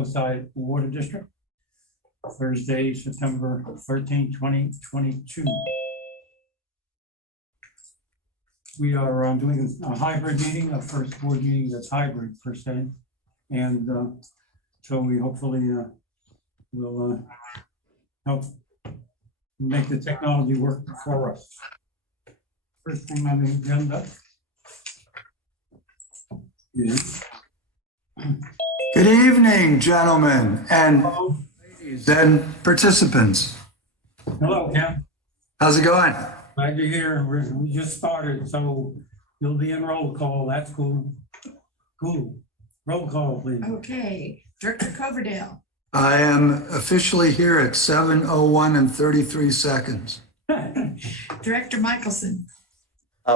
Coastside Water District, Thursday, September 13, 2022. We are doing a hybrid meeting, a first board meeting that's hybrid per se. And so we hopefully will help make the technology work for us. First thing on the agenda is good evening, gentlemen and ladies and participants. hello, Cam. How's it going? Glad you're here. We just started, so you'll be in roll call. That's cool. Cool. Roll call, please. Okay, Director Coverdale, I am officially here at 7:01 and 33 seconds. Director Michelson,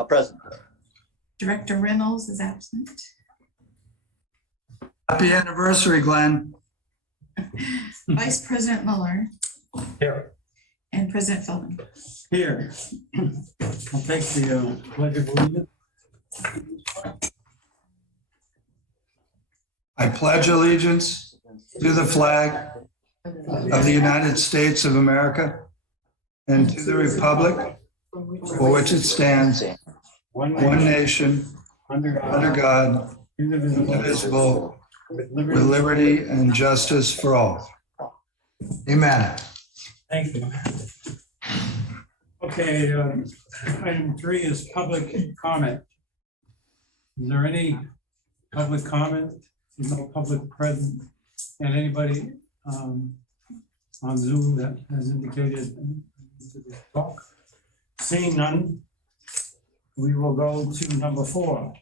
Present. Director Reynolds is absent, Happy anniversary, Glenn. Vice President Mueller, Here. and President Feldman. Here. I'll take the pledge of allegiance. I pledge allegiance to the flag of the United States of America and to the republic for which it stands, one nation, under God, indivisible, with liberty and justice for all. Amen. Thank you. Okay, item 3 is public comment. Is there any public comment? There's no public present, and anybody on Zoom that has indicated to talk? Seeing none, we will go to number 4,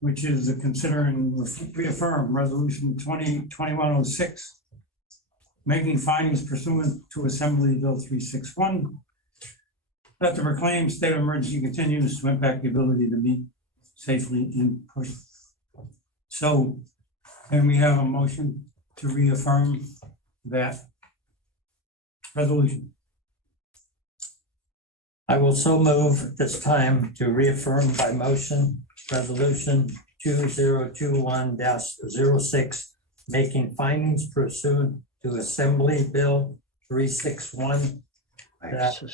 which is the consider and reaffirm resolution 2021-06, making findings pursuant to Assembly Bill 361, that the proclaimed state of emergency continues to impact the ability to meet safely in person. So, can we have a motion to reaffirm that resolution? I will so move at this time to reaffirm by motion resolution 2021-06, making findings pursuant to Assembly Bill 361, that the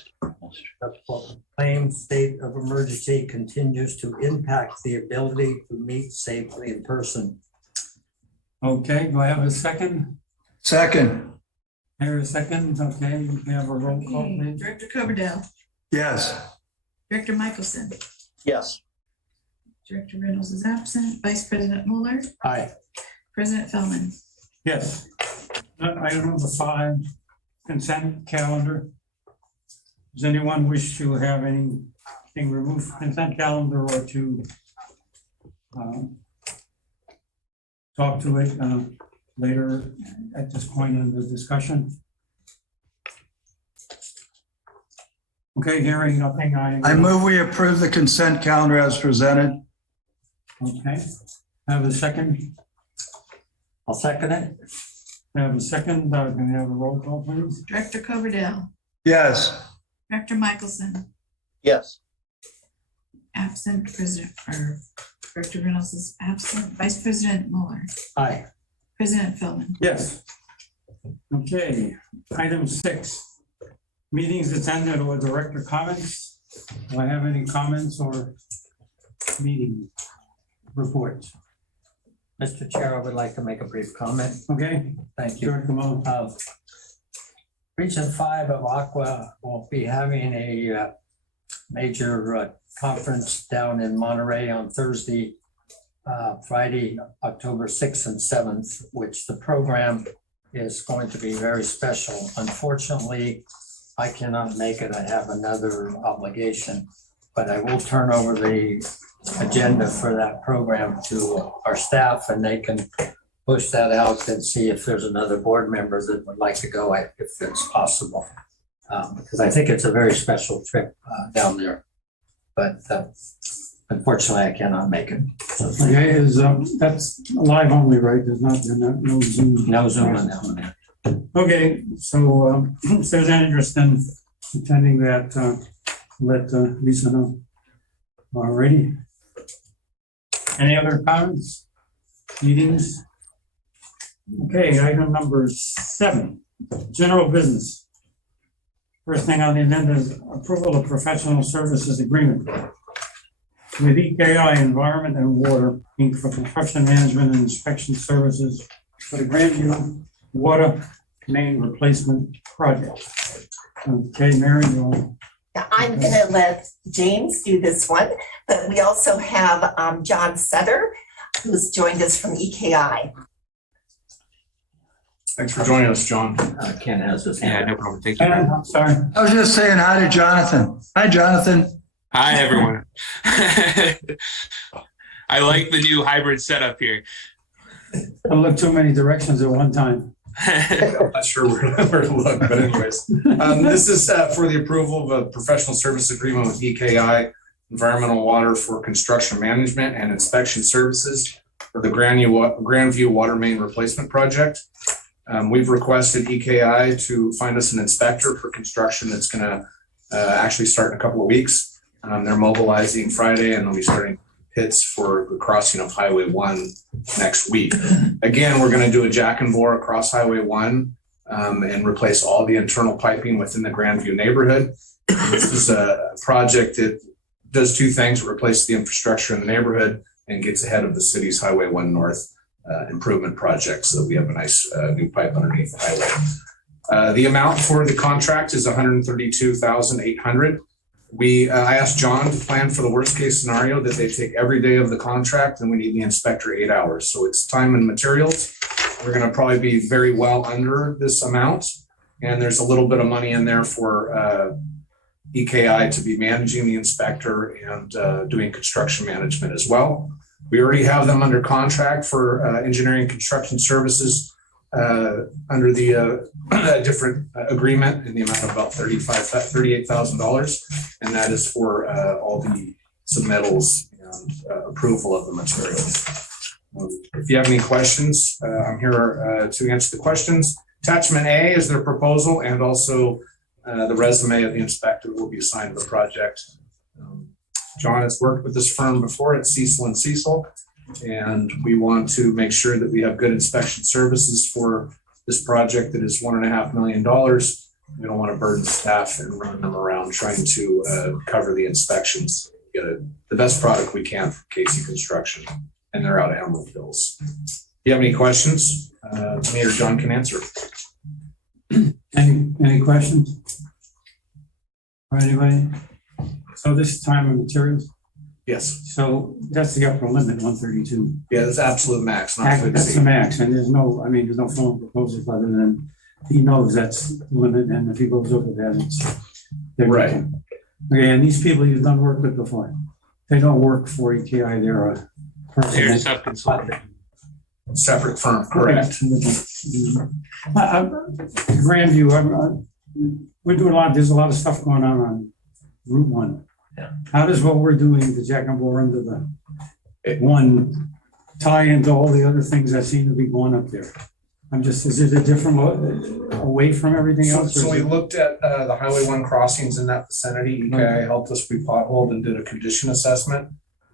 proclaimed state of emergency continues to impact the ability to meet safely in person. Okay, do I have a second? Second, Here a second, okay, you can have a roll call, Okay, please. Director Coverdale, yes. Director Michelson, Yes. Director Reynolds is absent, Vice President Mueller, Aye. President Feldman. Yes. Item number 5, consent calendar. Does anyone wish to have anything removed from consent calendar or to talk to it later at this point in the discussion? Okay, hearing nothing, I move we approve the consent calendar as presented. Okay, have a second. I'll second it. Have a second. Can we have a roll call, please? Director Coverdale, Yes. Director Michelson, Yes. absent, Director Reynolds is absent, Vice President Mueller, Aye. President Feldman. Yes. Okay, item 6, meetings attended or director comments. Do I have any comments or meeting reports? Mr. Chair, I would like to make a brief comment. Okay, Thank you. Director Mo. Region 5 of Aqua will be having a major conference down in Monterey on Thursday, Friday, October 6th and 7th, which the program is going to be very special. Unfortunately, I cannot make it. I have another obligation, but I will turn over the agenda for that program to our staff, and they can push that out and see if there's another board member that would like to go, if it's possible. Because I think it's a very special trip down there. But unfortunately, I cannot make it. So Okay, is that's live only, right? There's not no Zoom. no Zoom on that one. Okay, so if there's any interest in attending that, let Lisa know. Alrighty. Any other comments? Meetings? Okay, item number 7, general business. First thing on the agenda is approval of professional services agreement with EKI Environment and Water, Inc. for construction management and inspection services for the Grandview Water Main Replacement Project. Okay, Mary, you want Yeah, I'm gonna let James do this one, but we also have John Sutter, who's joined us from EKI. Thanks for joining us, John. Ken has his Yeah, hand. no problem. Thank to? you. I'm sorry. I was just saying hi to Jonathan. Hi, Jonathan. Hi, everyone. I like the new hybrid setup here. Don't look too many directions at one time. I'm not sure where to look, but anyways. This is for the approval of a professional service agreement with EKI Environmental Water for construction management and inspection services for the Grandview Water Main Replacement Project. We've requested EKI to find us an inspector for construction that's going to actually start in a couple of weeks. They're mobilizing Friday and they'll be starting pits for the crossing of Highway 1 next week. Again, we're going to do a jack and bore across Highway 1 and replace all the internal piping within the Grandview neighborhood. This is a project that does two things: replace the infrastructure in the neighborhood and gets ahead of the city's Highway 1 North improvement project, so that we have a nice new pipe underneath the highway. The amount for the contract is $132,800. I asked John to plan for the worst case scenario that they take every day of the contract and we need the inspector 8 hours. So it's time and materials. We're going to probably be very well under this amount. And there's a little bit of money in there for EKI to be managing the inspector and doing construction management as well. We already have them under contract for engineering construction services under the different agreement in the amount of about $38,000. And that is for all the submittals and approval of the materials. If you have any questions, I'm here to answer the questions. Attachment A is their proposal, and also the resume of the inspector will be assigned to the project. John has worked with this firm before at Cecil & Cecil, and we want to make sure that we have good inspection services for this project that is $1.5 million. We don't want to burden staff and run them around trying to cover the inspections. Get the best product we can from Casey Construction, and they're out of Emerald Hills. If you have any questions, me or John can answer. Any questions? Or anybody? So this is time and materials. Yes. So that's the upper limit, 132. Yeah, that's absolute max. Not to That's exceed. the max, and there's no formal proposals other than he knows that's the limit, and if he goes over that, it's. Right. Okay, and these people you've done work with before, they don't work for EKI, they're a person. They're subconsultant. Separate firm, correct. Grandview, we're doing there's a lot of stuff going on Route 1. Yeah. How does what we're doing, the jack and bore into the one tie into all the other things that seem to be going up there? Is it a different, away from everything else? So we looked at the Highway 1 crossings in that vicinity. EKI helped us. We potholed and did a condition assessment.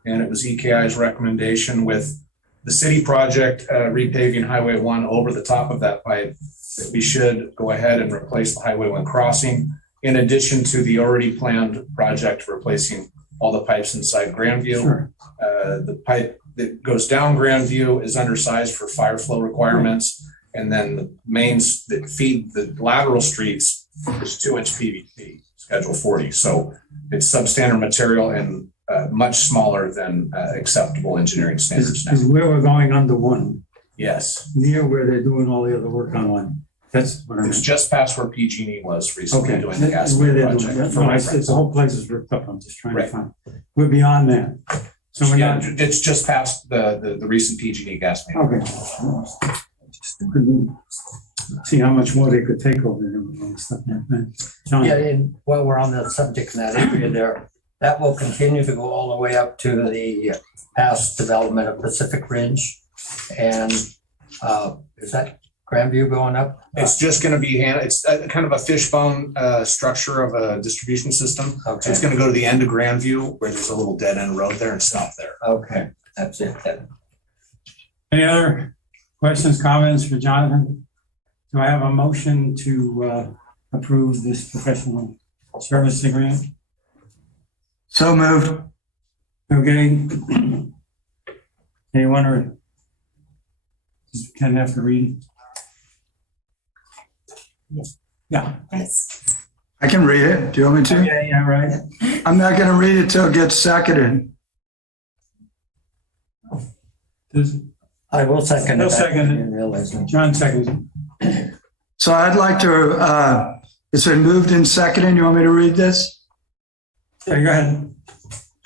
And it was EKI's recommendation with the city project repaving Highway 1 over the top of that pipe, that we should go ahead and replace the Highway 1 crossing, in addition to the already planned project replacing all the pipes inside Grandview. Sure. The pipe that goes down Grandview is undersized for fire flow requirements. And then the mains that feed the lateral streets is 2-inch PVC, Schedule 40. So it's substandard material and much smaller than acceptable engineering standards now. Is where we're going under one, Yes. near where they're doing all the other work on one. That's what I mean. It's just past where PG&E was recently Okay, doing the gas that's where they're doing project. it. for No, my it's friends. the whole place is ripped up. I'm just trying to Right. find. We're beyond that. So we're Yeah, not, it's just past the recent PG&E gas main. okay. Just couldn't see how much more they could take over there and stuff like that. John? Yeah, and while we're on the subject in that area there, that will continue to go all the way up to the past development of Pacific Ridge. And is that Grandview going up? It's just going to be, it's kind of a fishbone structure of a distribution system. So Okay, it's going to go to the end of Grandview where there's a little dead end road there and stop there. okay, that's it then. Any other Questions, comments for Jonathan? Do I have a motion to approve this professional service agreement? So moved. Okay. Anyone or kind of have to read? Yeah. Yes. I can read it. Do you want me to? Yeah, right. I'm not going to read it till it gets seconded. I will second it. I'll second it. I didn't realize it. John seconds. So I'd like to, it's been moved and seconded. You want me to read this? Yeah, go ahead.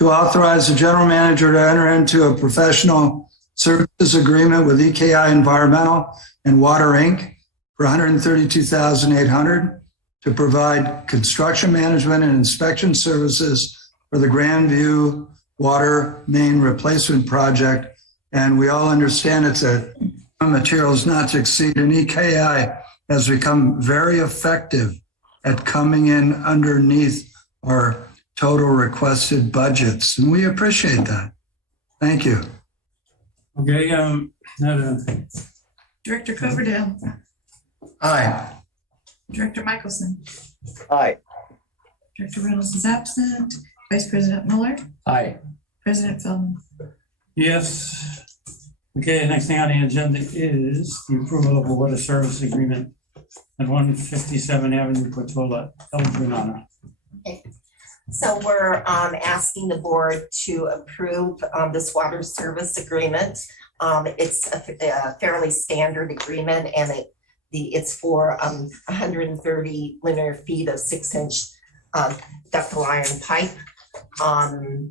To authorize the general manager to enter into a professional services agreement with EKI Environmental and Water Inc. for $132,800 to provide construction management and inspection services for the Grandview Water Main Replacement Project. And we all understand it's a materials not to exceed, and EKI has become very effective at coming in underneath our total requested budgets, and we appreciate that. Thank you. Okay, Director Coverdale, Aye. Director Michelson, Aye. Director Reynolds is absent, Vice President Miller, Aye. President Feldman. yes. Okay, the next thing on the agenda is the approval of a water service agreement at 157 Avenue, Portola, El Granada. So we're asking the board to approve this water service agreement. It's a fairly standard agreement, and it's for 130 linear feet of 6-inch ductile iron pipe.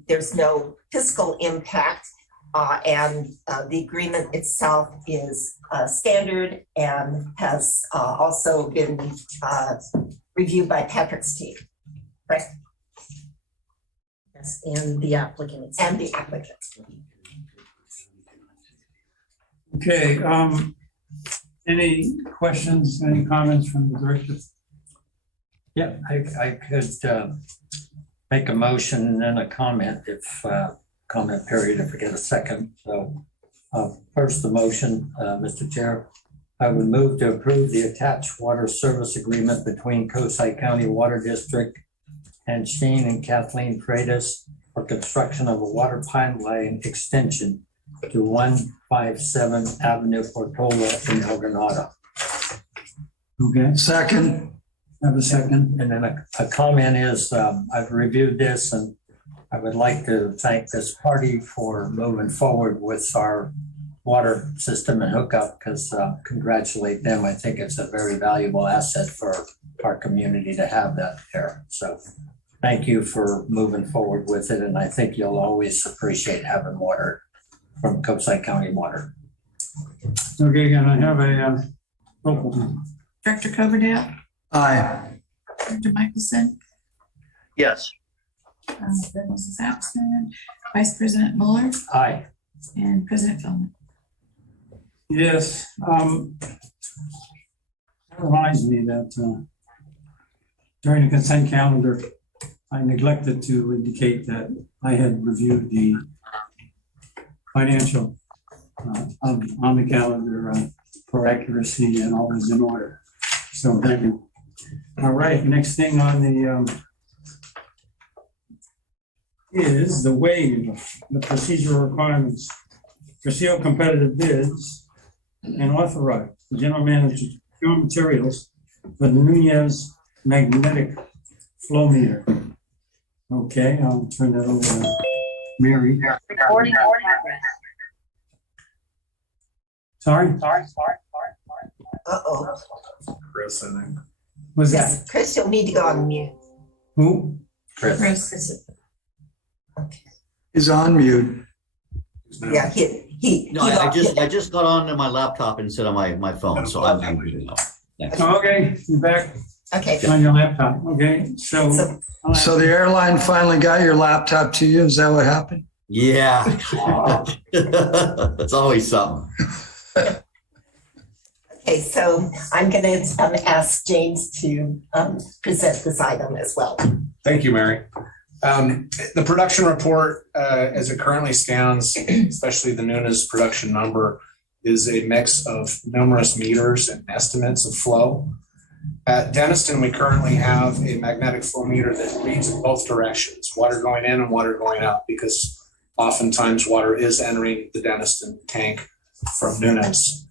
There's no fiscal impact, and the agreement itself is standard and has also been reviewed by Patrick's team. Right. Yes, and the applicant. And the applicant. Okay, any questions, any comments from the director? Yeah, I could make a motion and a comment if comment period, if I get a second. So first the motion, Mr. Chair, I would move to approve the attached water service agreement between Coastside County Water District and Shane and Kathleen Freitas for construction of a water pipeline extension to 157 Avenue Portola in El Granada. Okay, Second. have a second. And then a comment is, I've reviewed this and I would like to thank this party for moving forward with our water system and hookup, because congratulate them. I think it's a very valuable asset for our community to have that there. So thank you for moving forward with it. And I think you'll always appreciate having water from Coastside County Water. Okay, and I have a roll call. Director Coverdale, Aye. Director Michelson, Yes. Reynolds is absent, Vice President Miller, Aye. and President Feldman. Yes, that reminds me that during the consent calendar, I neglected to indicate that I had reviewed the financial on the calendar for accuracy and all is in order. So thank you. All right, next thing on the is the waive the procedural requirements for sealed competitive bids and authorize the general manager to procure materials for the Nunez magnetic flow meter. Okay, I'll turn that over to Mary. Recording in progress. Sorry, Uh-oh. Chris, I think. was that Yes, Chris, you'll need to go on mute. who? Chris. He's on mute. Yeah, he. No, I just got onto my laptop instead of my phone, so I'm muted now. Thanks. Okay, you're back Okay, on your laptop. Okay, so. so So the airline finally got your laptop to you? Is that what happened? Yeah. It's always something. okay, so I'm gonna ask James to present this item as well. Thank you, Mary. The production report, as it currently stands, especially the Nunez production number, is a mix of numerous meters and estimates of flow. At Denniston, we currently have a magnetic flow meter that reads in both directions, water going in and water going out, because oftentimes water is entering the Denniston tank from Nunes.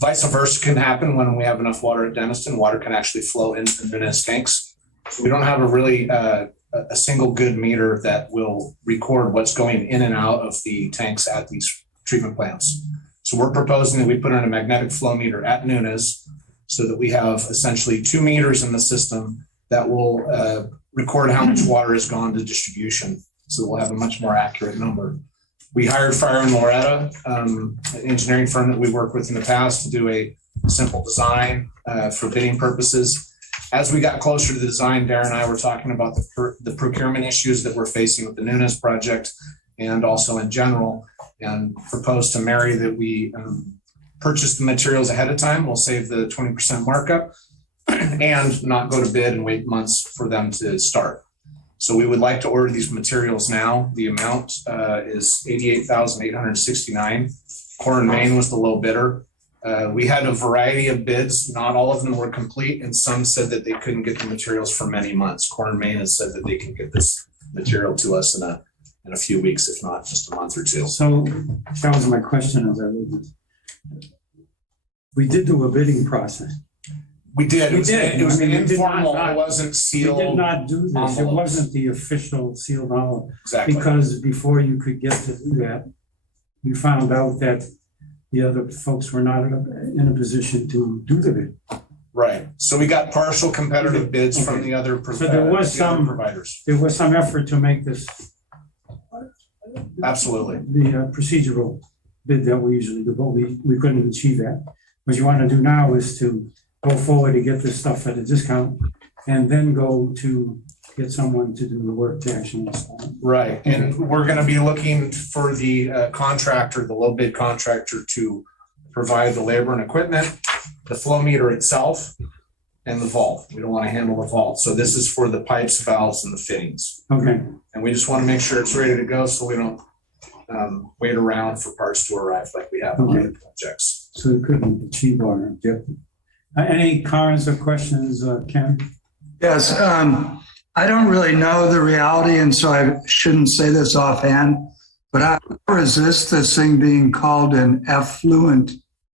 Vice versa can happen when we have enough water at Denniston. Water can actually flow into the Nunes tanks. So we don't have a really a single good meter that will record what's going in and out of the tanks at these treatment plants. So we're proposing that we put in a magnetic flow meter at Nunes so that we have essentially 2 meters in the system that will record how much water has gone to distribution. So we'll have a much more accurate number. We hired Fire and Loretta, an engineering firm that we worked with in the past, to do a simple design for bidding purposes. As we got closer to the design, Darren and I were talking about the procurement issues that we're facing with the Nunes project and also in general, and proposed to Mary that we purchase the materials ahead of time. We'll save the 20% markup and not go to bid and wait months for them to start. So we would like to order these materials now. The amount is $88,869. Core and Main was the low bidder. We had a variety of bids. Not all of them were complete, and some said that they couldn't get the materials for many months. Core and Main has said that they can get this material to us in a few weeks, if not just a month or two. So that was my question as I read this. We did do a bidding process. We did. It was I mean, we did informal. not- It wasn't We sealed. did not do this. It envelopes. wasn't the official sealed envelope. Exactly. Because before you could get to do that, you found out that the other folks were not in a position to do the bid. Right. So we got partial competitive bids from the other So there was the other some- providers. There was some effort to make this Absolutely. the procedural bid that we usually do, but we couldn't achieve that. What you want to do now is to go forward to get this stuff at a discount and then go to get someone to do the work to actually install it. Right. And we're going to be looking for the contractor, the low bid contractor, to provide the labor and equipment, the flow meter itself, and the vault. We don't want to handle the vault. So this is for the pipes, valves, and the fittings. Okay, And we just want to make sure it's ready to go so we don't wait around for parts to arrive like we have on other projects. so we couldn't achieve our objective. Any comments or questions, Ken? Yes, I don't really know the reality, and so I shouldn't say this offhand, but I resist this thing being called an effluent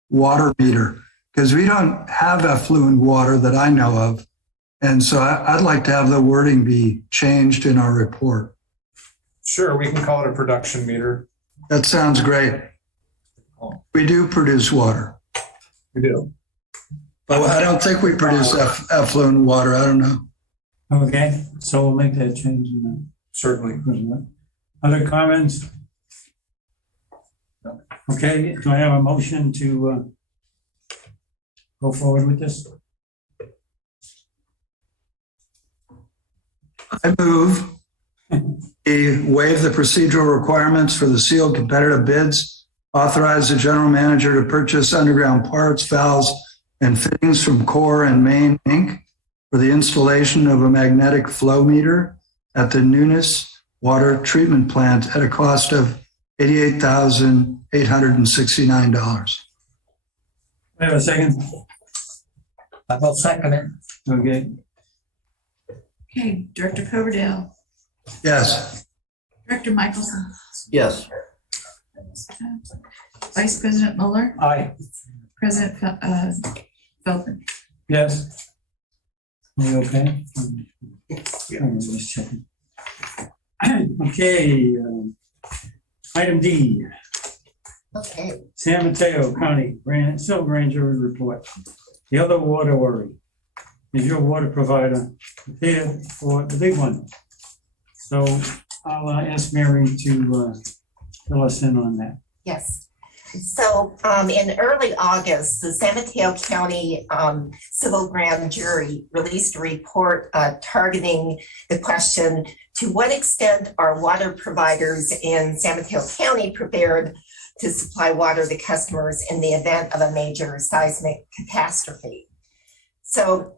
water meter, because we don't have effluent water that I know of. And so I'd like to have the wording be changed in our report. Sure, we can call it a production meter. That sounds great. We do produce water, We do. but I don't think we produce effluent water. I don't know. Okay, so we'll make that change in the. Certainly. Other comments? Okay, do I have a motion to go forward with this? I move we waive the procedural requirements for the sealed competitive bids, authorize the general manager to purchase underground parts, valves, and fittings from Core and Main, Inc. for the installation of a magnetic flow meter at the Nunes Water Treatment Plant at a cost of $88,869. I have a second. I will second it. Okay, Okay, Director Coverdale, Yes. Director Michelson, Yes. Vice President Mueller, Aye. President Feldman. yes. Are you okay? I'm just checking. Okay, item D, Okay, San Mateo County Civil Grand Jury Report. The other water worry is your water provider prepared for the big one. So I'll ask Mary to fill us in on that. yes. So in early August, the San Mateo County Civil Grand Jury released a report targeting the question, to what extent are water providers in San Mateo County prepared to supply water to customers in the event of a major seismic catastrophe? So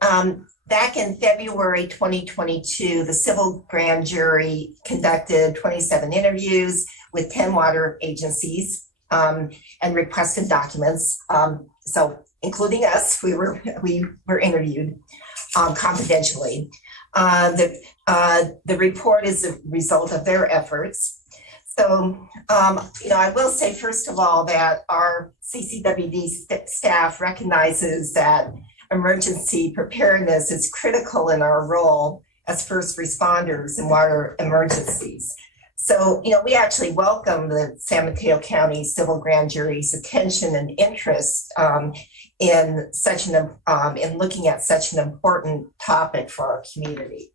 back in February 2022, the Civil Grand Jury conducted 27 interviews with 10 water agencies. and requested documents. So including us, we were interviewed confidentially. The report is a result of their efforts. So, I will say, first of all, that our CCWD staff recognizes that emergency preparedness is critical in our role as first responders in water emergencies. So, we actually welcome the San Mateo County Civil Grand Jury's attention and interest in looking at such an important topic for our community.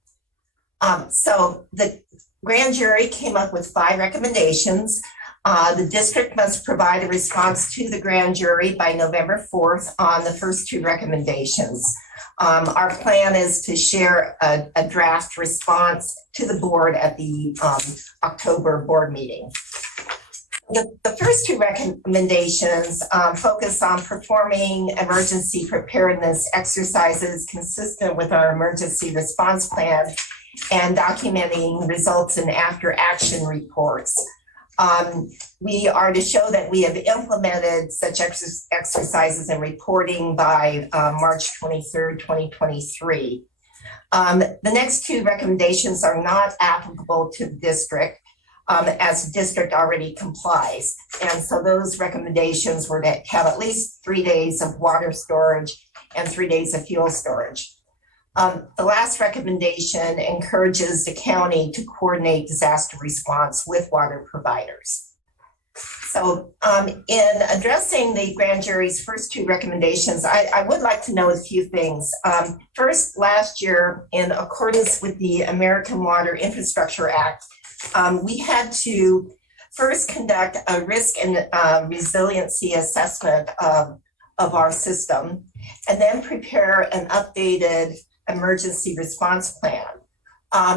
So the grand jury came up with 5 recommendations. The district must provide a response to the grand jury by November 4th on the first 2 recommendations. Our plan is to share a draft response to the board at the October board meeting. The first 2 recommendations focus on performing emergency preparedness exercises consistent with our emergency response plan and documenting results and after action reports. We are to show that we have implemented such exercises and reporting by March 23rd, 2023. The next 2 recommendations are not applicable to the district, as the district already complies. And so those recommendations were to have at least 3 days of water storage and 3 days of fuel storage. The last recommendation encourages the county to coordinate disaster response with water providers. So in addressing the grand jury's first 2 recommendations, I would like to know a few things. First, last year, in accordance with the American Water Infrastructure Act, we had to first conduct a risk and resiliency assessment of our system, and then prepare an updated emergency response plan.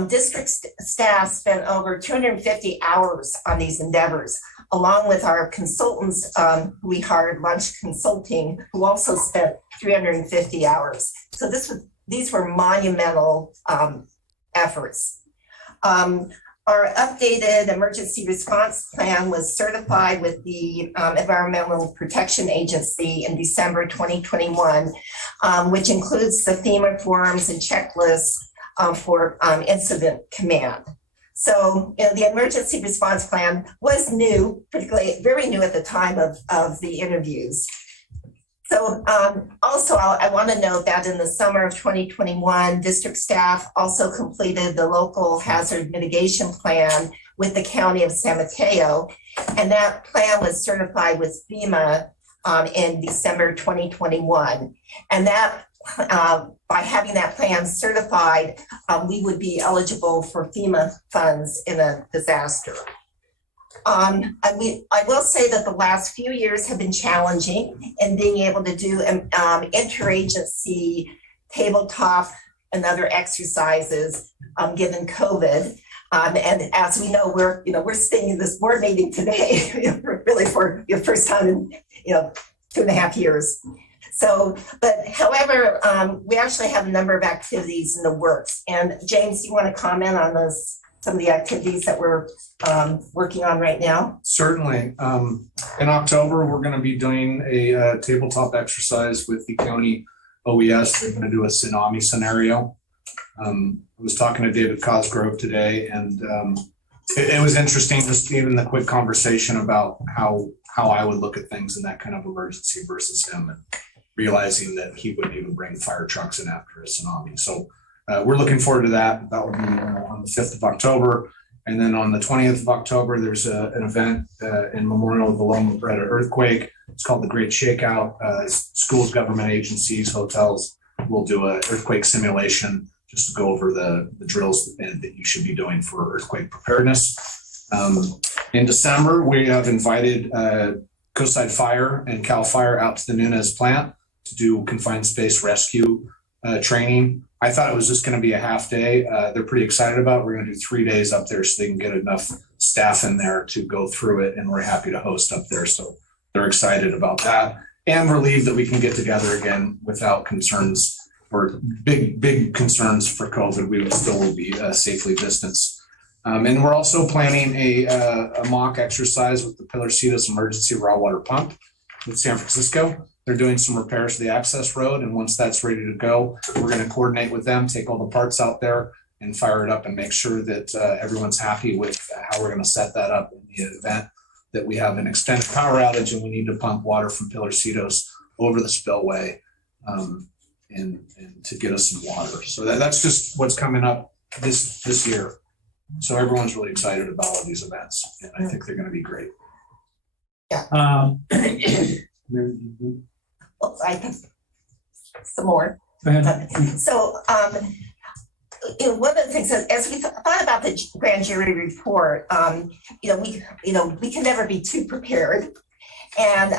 District staff spent over 250 hours on these endeavors, along with our consultants who we hired, Lunch Consulting, who also spent 350 hours. So these were monumental efforts. Our updated emergency response plan was certified with the Environmental Protection Agency in December 2021, which includes the FEMA forms and checklists for incident command. So, the emergency response plan was new, particularly very new at the time of the interviews. So also, I want to note that in the summer of 2021, district staff also completed the local hazard mitigation plan with the county of San Mateo. And that plan was certified with FEMA in December 2021. And that by having that plan certified, we would be eligible for FEMA funds in a disaster. I will say that the last few years have been challenging in being able to do interagency tabletop and other exercises given COVID. And as we know, we're staying in this board meeting today, really for your first time in 2.5 years. So, but however, we actually have a number of activities in the works. And James, do you want to comment on those? Some of the activities that we're working on right now? Certainly. In October, we're going to be doing a tabletop exercise with the county OES. They're going to do a tsunami scenario. I was talking to David Cosgrove today, and it was interesting, just even the quick conversation about how I would look at things in that kind of emergency versus him, and realizing that he wouldn't even bring fire trucks in after a tsunami. So we're looking forward to that. That will be on the 5th of October. And then on the 20th of October, there's an event in memorial of the Loma Prieta earthquake. It's called the Great Shakeout. Schools, government agencies, hotels will do an earthquake simulation just to go over the drills that you should be doing for earthquake preparedness. In December, we have invited Coastside Fire and CAL FIRE out to the Nunez plant to do confined space rescue training. I thought it was just going to be a half day. They're pretty excited about it. We're going to do 3 days up there so they can get enough staff in there to go through it. And we're happy to host up there. So they're excited about that and relieved that we can get together again without concerns or big concerns for COVID. We will still be safely distanced. And we're also planning a mock exercise with the Pilarcitos Emergency Raw Water Pump with San Francisco. They're doing some repairs to the access road, and once that's ready to go, we're going to coordinate with them, take all the parts out there and fire it up and make sure that everyone's happy with how we're going to set that up in the event that we have an extended power outage and we need to pump water from Pilarcitos over the spillway and to get us some water. So that's just what's coming up this year. So everyone's really excited about all these events, and I think they're going to be great. I think some more. Go ahead. So, one of the things that, as we thought about the grand jury report, we can never be too prepared. And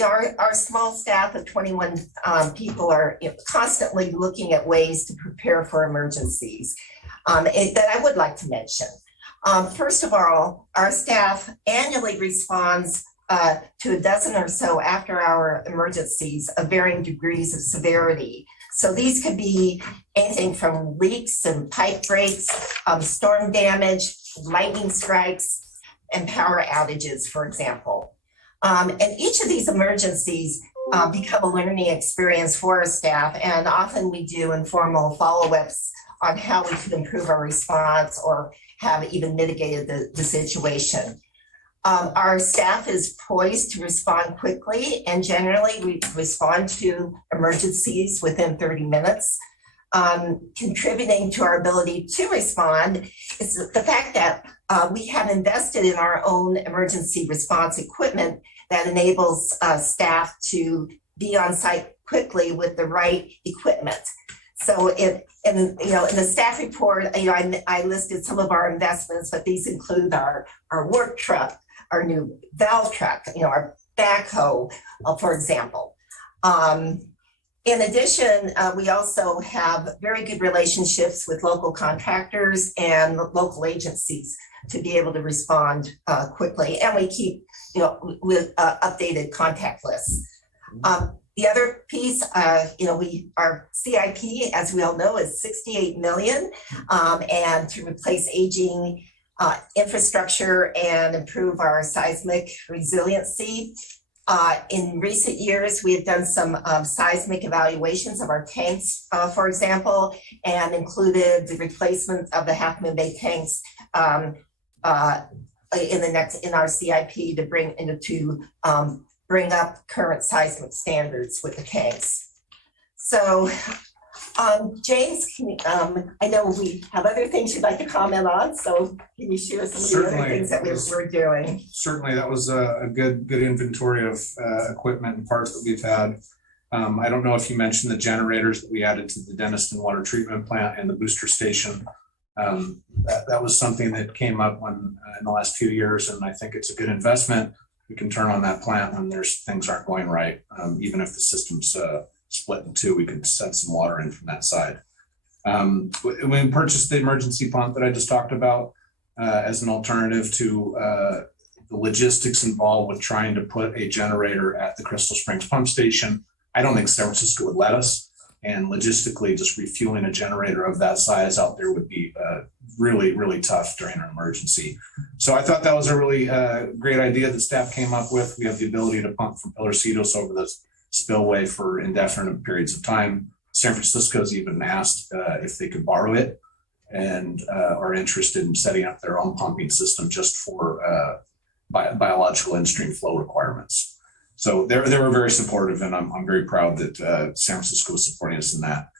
our small staff of 21 people are constantly looking at ways to prepare for emergencies that I would like to mention. First of all, our staff annually responds to a dozen or so after-hour emergencies of varying degrees of severity. So these could be anything from leaks and pipe breaks, storm damage, lightning strikes, and power outages, for example. And each of these emergencies become a learning experience for our staff, and often we do informal follow-ups on how we could improve our response or have even mitigated the situation. Our staff is poised to respond quickly, and generally we respond to emergencies within 30 minutes. Contributing to our ability to respond is the fact that we have invested in our own emergency response equipment that enables staff to be on site quickly with the right equipment. So in the staff report, I listed some of our investments, but these include our work truck, our new valve truck, our backhoe, for example. In addition, we also have very good relationships with local contractors and local agencies to be able to respond quickly. And we keep, with updated contact lists. The other piece, our CIP, as we all know, is 68 million, and to replace aging infrastructure and improve our seismic resiliency. In recent years, we have done some seismic evaluations of our tanks, for example, and included the replacement of the Half Moon Bay tanks in our CIP to bring up current seismic standards with the tanks. So, James, I know we have other things you'd like to comment on, so can you share some of the other things that we're doing? Certainly, that was a good inventory of equipment and parts that we've had. I don't know if you mentioned the generators that we added to the Denniston Water Treatment Plant and the booster station. That was something that came up in the last few years, and I think it's a good investment. We can turn on that plant when things aren't going right. Even if the system's split in two, we could send some water in from that side. We purchased the emergency pump that I just talked about as an alternative to the logistics involved with trying to put a generator at the Crystal Springs pump station. I don't think San Francisco would let us, and logistically just refueling a generator of that size out there would be really, really tough during an emergency. So I thought that was a really great idea that staff came up with. We have the ability to pump from Pilarcitos over the spillway for indefinite periods of time. San Francisco's even asked if they could borrow it and are interested in setting up their own pumping system just for biological in-stream flow requirements. So they were very supportive, and I'm very proud that San Francisco was supporting us in that.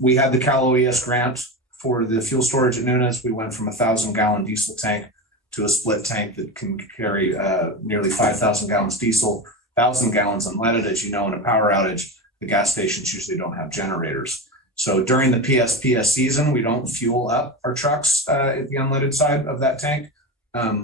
We had the Cal OES grant for the fuel storage at Nunez. We went from 1,000-gallon diesel tank to a split tank that can carry nearly 5,000 gallons diesel, 1,000 gallons unleaded. As you know, in a power outage, the gas stations usually don't have generators. So during the PSPS season, we don't fuel up our trucks at the unleaded side of that tank.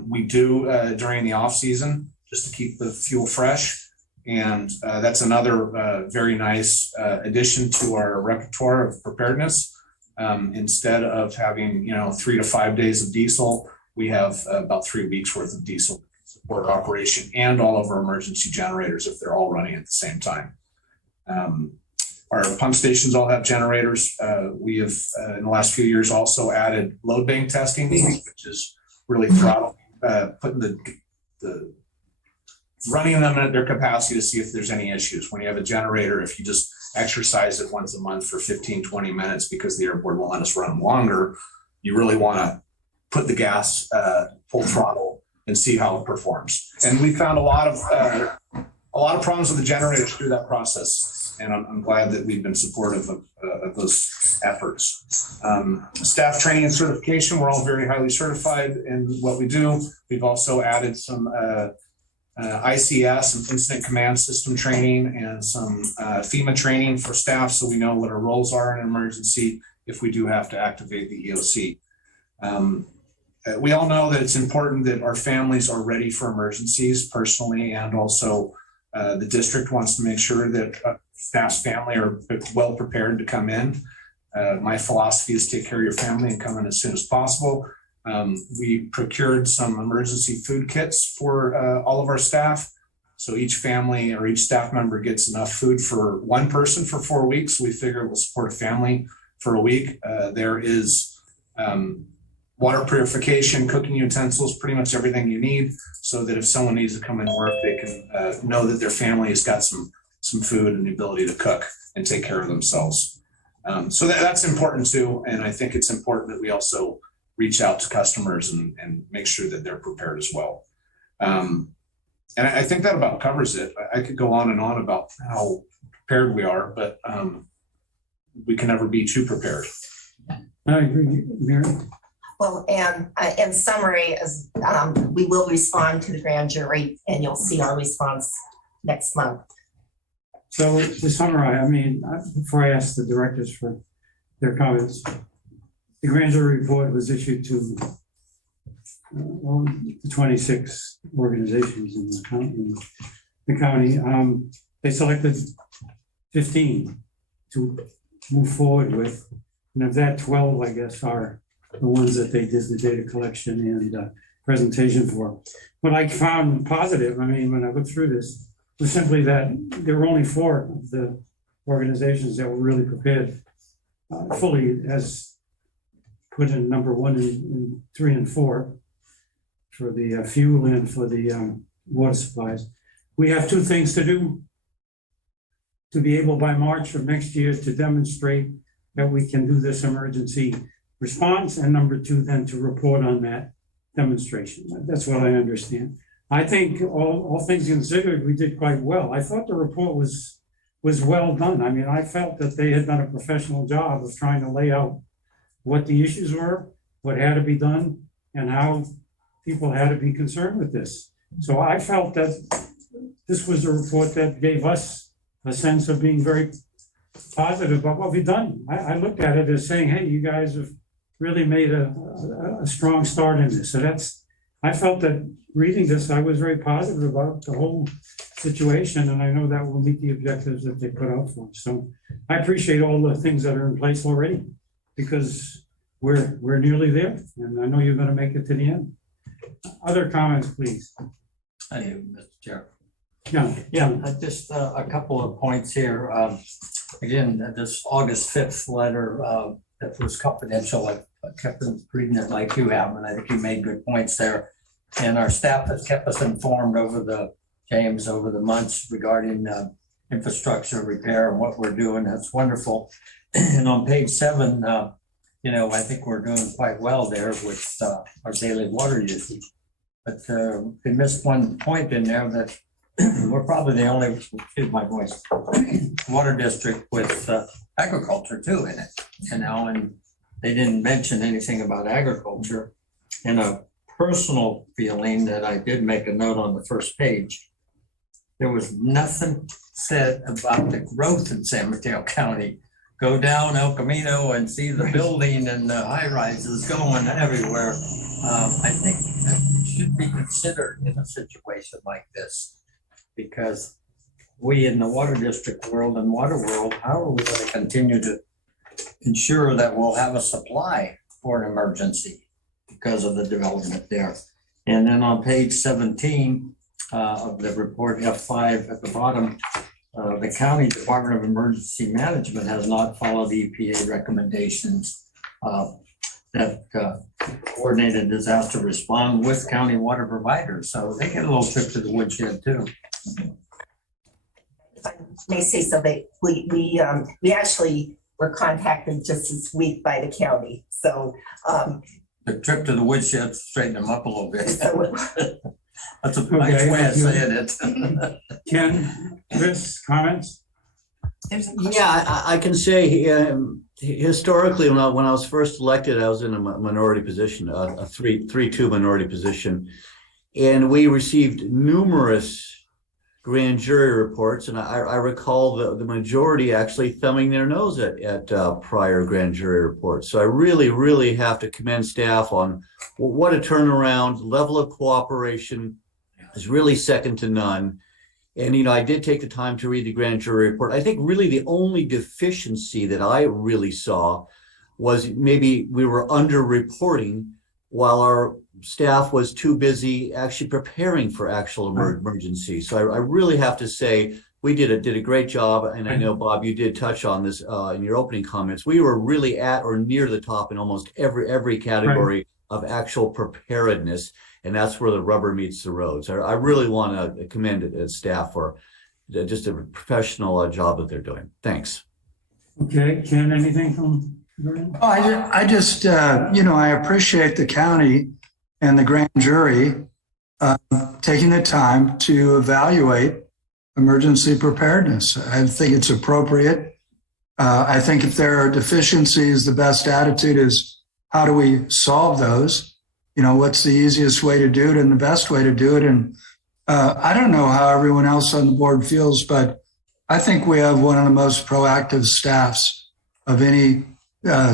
We do during the off season just to keep the fuel fresh. And that's another very nice addition to our repertoire of preparedness. Instead of having 3 to 5 days of diesel, we have about 3 weeks worth of diesel to support operation and all of our emergency generators if they're all running at the same time. Our pump stations all have generators. We have, in the last few years, also added load bank testing, which is really throttling, putting the running them at their capacity to see if there's any issues. When you have a generator, if you just exercise it once a month for 15, 20 minutes because the airport won't let us run them longer, you really want to put the gas full throttle and see how it performs. And we found a lot of problems with the generators through that process. And I'm glad that we've been supportive of those efforts. Staff training and certification, we're all very highly certified in what we do. We've also added some ICS and incident command system training and some FEMA training for staff, so we know what our roles are in an emergency if we do have to activate the EOC. We all know that it's important that our families are ready for emergencies personally, and also the district wants to make sure that staff's family are well prepared to come in. My philosophy is take care of your family and come in as soon as possible. We procured some emergency food kits for all of our staff. So each family or each staff member gets enough food for one person for 4 weeks. We figure we'll support a family for a week. There is water purification, cooking utensils, pretty much everything you need, so that if someone needs to come and work, they can know that their family has got some food and the ability to cook and take care of themselves. So that's important too. And I think it's important that we also reach out to customers and make sure that they're prepared as well. And I think that about covers it. I could go on and on about how prepared we are, but we can never be too prepared. I agree, Mary. Well, and in summary, as we will respond to the grand jury, and you'll see our response next month. So to summarize, I mean, before I ask the directors for their comments, the grand jury report was issued to the 26 organizations in the county. They selected 15 to move forward with, and of that, 12, I guess, are the ones that they did the data collection and presentation for. What I found positive, I mean, when I looked through this, was simply that there were only 4 of the organizations that were really prepared fully, as put in number 1 and 3 and 4 for the fuel and for the water supplies. We have 2 things to do to be able by March of next year to demonstrate that we can do this emergency response, and number 2, then to report on that demonstration. That's what I understand. I think all things considered, we did quite well. I thought the report was well done. I mean, I felt that they had done a professional job of trying to lay out what the issues were, what had to be done, and how people had to be concerned with this. So I felt that this was a report that gave us a sense of being very positive about what we've done. I looked at it as saying, hey, you guys have really made a strong start in this. So I felt that reading this, I was very positive about the whole situation, and I know that will meet the objectives that they put out for us. So I appreciate all the things that are in place already, because we're nearly there, and I know you're going to make it to the end. Other comments, please. I do, Mr. Chair. Yeah. Just a couple of points here. Again, this August 5th letter that was confidential, I kept reading it like you have, and I think you made good points there. And our staff has kept us informed over the months regarding infrastructure repair and what we're doing. That's wonderful. And on page 7, I think we're doing quite well there with our daily water usage. But they missed one point in there that we're probably the only, excuse my voice, water district with agriculture too in it. And they didn't mention anything about agriculture. And a personal feeling that I did make a note on the first page, there was nothing said about the growth in San Mateo County. Go down El Camino and see the building and the high rises going everywhere. I think that should be considered in a situation like this, because we in the water district world and water world, how are we going to continue to ensure that we'll have a supply for an emergency because of the development there? And then on page 17 of the report, F5 at the bottom, the county Department of Emergency Management has not followed EPA recommendations that coordinated disaster response with county water providers. So they get a little trip to the woodshed too. If I may say so, that we actually were contacted just this week by the county, so. The trip to the woodshed straightened them up a little bit. So That's a nice way of saying it. Ken, Chris, comments? There's a question. Yeah, I can say historically, when I was first elected, I was in a minority position, a 3-2 minority position. And we received numerous grand jury reports. And I recall the majority actually thumbing their nose at prior grand jury reports. So I really have to commend staff on what a turnaround, level of cooperation is really second to none. And, I did take the time to read the grand jury report. I think really the only deficiency that I really saw was maybe we were underreporting while our staff was too busy actually preparing for actual emergency. So I really have to say we did a great job. And I know, Bob, you did touch on this in your opening comments. We were really at or near the top in almost every category of actual preparedness. And that's where the rubber meets the road. So I really want to commend staff for just a professional job that they're doing. Thanks. Okay, Ken, anything from Vernon? Oh, I just, I appreciate the county and the grand jury taking the time to evaluate emergency preparedness. I think it's appropriate. I think if there are deficiencies, the best attitude is how do we solve those? What's the easiest way to do it and the best way to do it? And I don't know how everyone else on the board feels, but I think we have one of the most proactive staffs of any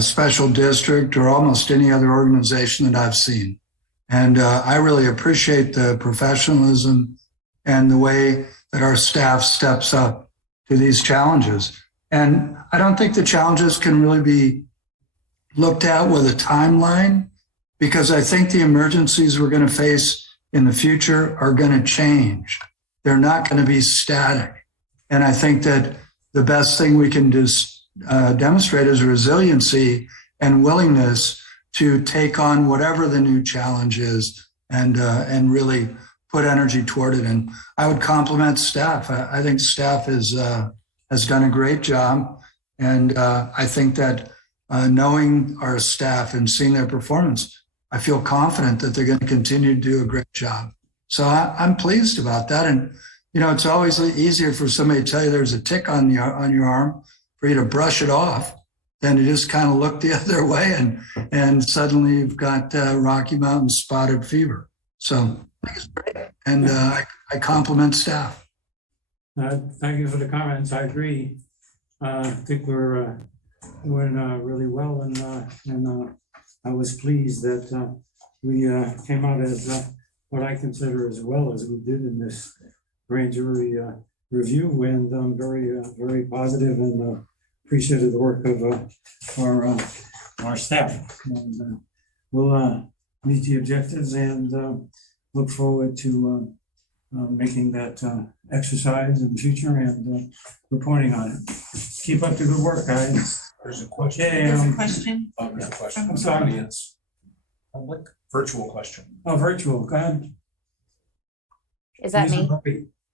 special district or almost any other organization that I've seen. And I really appreciate the professionalism and the way that our staff steps up to these challenges. And I don't think the challenges can really be looked at with a timeline, because I think the emergencies we're going to face in the future are going to change. They're not going to be static. And I think that the best thing we can demonstrate is resiliency and willingness to take on whatever the new challenge is and really put energy toward it. And I would compliment staff. I think staff has done a great job. And I think that knowing our staff and seeing their performance, I feel confident that they're going to continue to do a great job. So I'm pleased about that. And, it's always easier for somebody to tell you there's a tick on your arm for you to brush it off than to just kind of look the other way and suddenly you've got Rocky Mountain spotted fever. So I think it's great. And I compliment staff. Thank you for the comments. I agree. I think we're doing really well, and I was pleased that we came out as what I consider as well as we did in this grand jury review, and I'm very positive and appreciative of the work of our staff. And we'll meet the objectives and look forward to making that exercise in the future and reporting on it. Keep up the good work, guys. There's a question. There's a question. There's a question. I'm from the sorry. audience. Virtual question. Oh, virtual, go ahead. Is that me?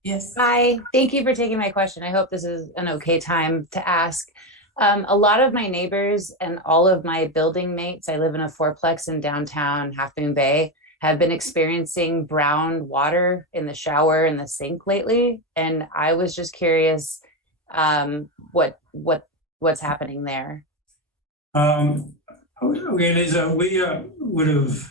Yes. Hi, thank you for taking my question. I hope this is an okay time to ask. A lot of my neighbors and all of my building mates, I live in a fourplex in downtown Half Moon Bay, have been experiencing brown water in the shower and the sink lately. And I was just curious what's happening there. Okay, Lisa, we would have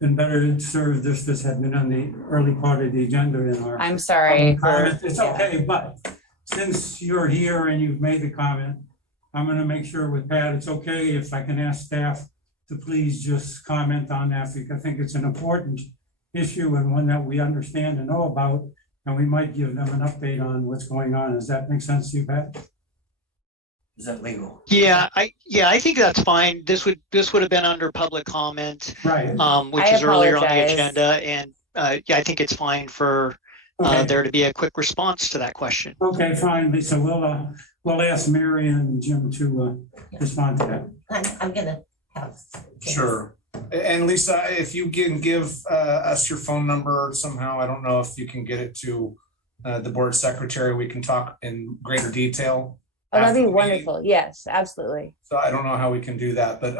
been better served if this had been on the early part of the agenda in our. I'm sorry. It's okay, but since you're here and you've made the comment, I'm gonna make sure with Pat, it's okay if I can ask staff to please just comment on that, because I think it's an important issue and one that we understand and know about, and we might give them an update on what's going on. Does that make sense to you, Pat? Is that legal? Yeah, I think that's fine. This would have been under public comment, Right. which I is earlier on the apologize. agenda, and I think it's fine for Okay. there to be a quick response to that question. Okay, fine, Lisa, we'll ask Mary and Jim to respond to that. I'm gonna have. Sure. And Lisa, if you can give us your phone number somehow, I don't know if you can get it to the board secretary, we can talk in greater detail. Oh, that'd after be the meeting. wonderful. Yes, absolutely. So I don't know how we can do that, but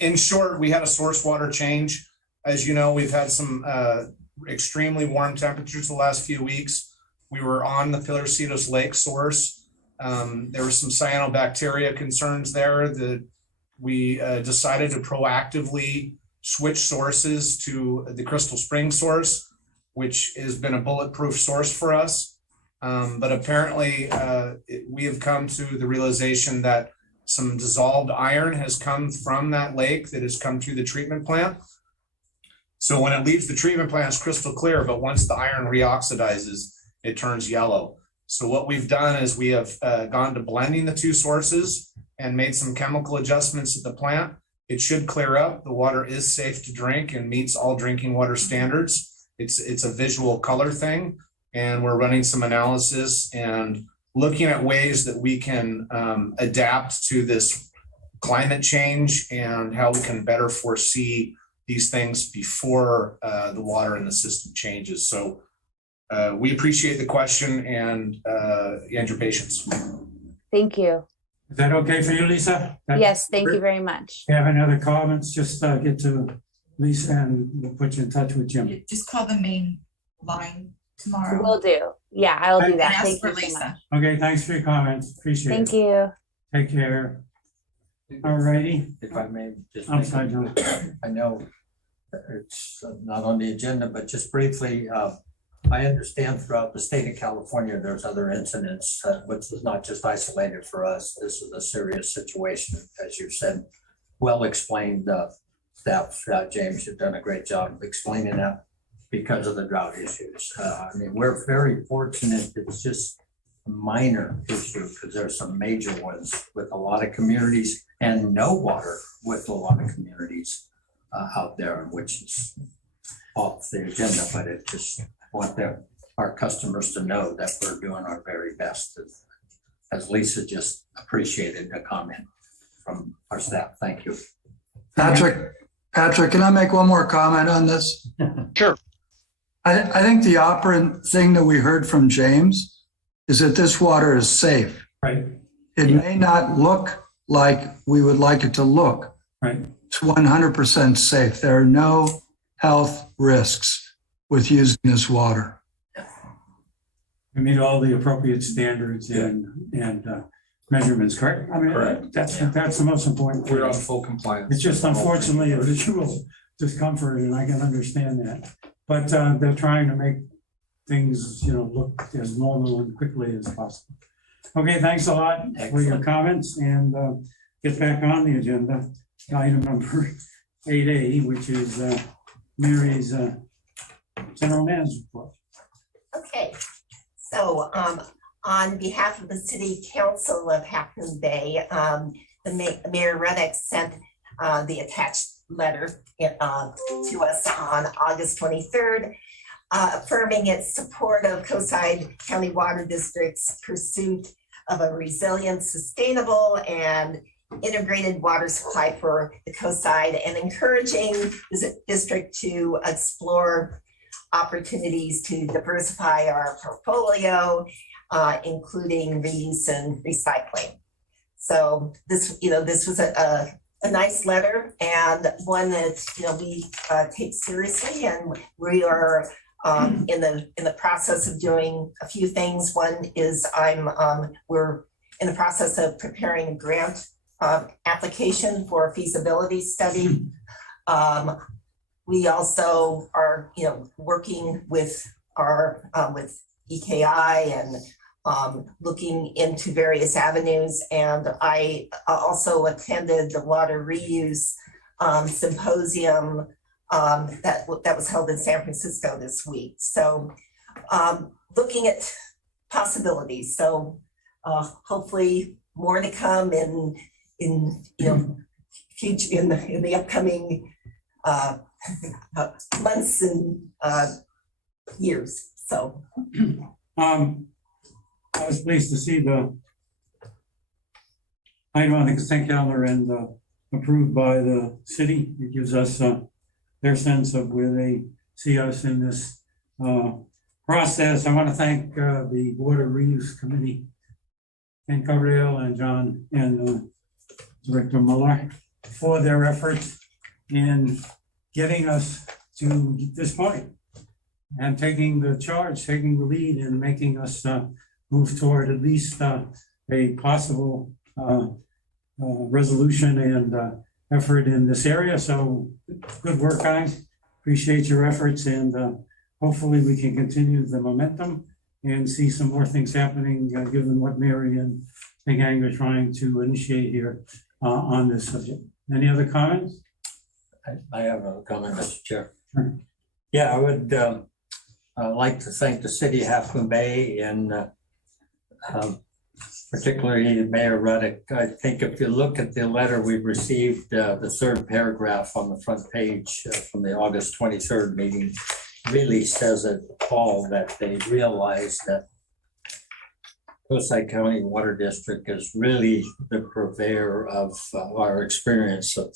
in short, we had a source water change. As you know, we've had some extremely warm temperatures the last few weeks. We were on the Pilarcitos Lake source. There were some cyanobacteria concerns there that we decided to proactively switch sources to the Crystal Springs source, which has been a bulletproof source for us. But apparently we have come to the realization that some dissolved iron has come from that lake that has come through the treatment plant. So when it leaves the treatment plant, it's crystal clear, but once the iron reoxidizes, it turns yellow. So what we've done is we have gone to blending the two sources and made some chemical adjustments at the plant. It should clear up. The water is safe to drink and meets all drinking water standards. It's a visual color thing. And we're running some analysis and looking at ways that we can adapt to this climate change and how we can better foresee these things before the water in the system changes. So we appreciate the question and your patience. Thank you. Is that okay for you, Lisa? Yes, thank you very much. If you have any other comments, just get to Lisa and we'll put you in touch with Jim. Just call the main line tomorrow. Will do. Yeah, I'll do And that. ask Thank for you so Lisa. much. Okay, thanks for your comments. Appreciate it. Thank you. Take care. All righty. If I may just. I'm make a- sorry, John. I know it's not on the agenda, but just briefly, I understand throughout the state of California, there's other incidents, which is not just isolated for us. This is a serious situation, as you said, well explained. Staff, James, you've done a great job of explaining that because of the drought issues. I mean, we're very fortunate. It's just a minor issue because there's some major ones with a lot of communities and no water with a lot of communities out there, which is off the agenda, but it just want our customers to know that we're doing our very best. As Lisa just appreciated a comment from our staff. Thank you. Patrick, can I make one more comment on this? Sure. I think the operant thing that we heard from James is that this water is safe. Right, It may not look like we would like it to look. right. It's 100% safe. There are no health risks with using this water. We meet all the appropriate standards and measurements, correct? I mean, Correct. that's the most important. We're on thing. full compliance. It's just unfortunately a visual discomfort, and I can understand that. But they're trying to make things, look as normal and quickly as possible. Okay, thanks a lot for your comments, and get back on the agenda. Item number 8A, which is Mary's general manager's report. Okay, so on behalf of the City Council of Half Moon Bay, the Mayor Reddick sent the attached letter to us on August 23rd, affirming its support of Coastside County Water District's pursuit of a resilient, sustainable, and integrated water supply for the Coastside, and encouraging the district to explore opportunities to diversify our portfolio, including reuse and recycling. So this was a nice letter, and one that we take seriously, and we are in the process of doing a few things. One is we're in the process of preparing a grant application for a feasibility study. We also are, working with our with EKI and looking into various avenues. And I also attended the water reuse symposium that was held in San Francisco this week. So looking at possibilities. So hopefully more to come in future in the upcoming months and years. So, I was pleased to see the item on the consent calendar and approved by the city. It gives us their sense of where they see us in this process. I want to thank the Water Reuse Committee, Ken Coverdale and John and Director Muller, for their efforts in getting us to this point and taking the charge, taking the lead and making us move toward at least a possible resolution and effort in this area. So good work, guys. Appreciate your efforts, and hopefully we can continue the momentum and see some more things happening, given what Mary and the gang are trying to initiate here on this subject. Any other comments? I have a comment, Mr. Chair. Sure. Yeah, I would like to thank the city of Half Moon Bay and particularly Mayor Ruddick. I think if you look at the letter we received, the third paragraph on the front page from the August 23rd meeting really says it all, that they realize that Coastside County Water District is really the purveyor of our experience of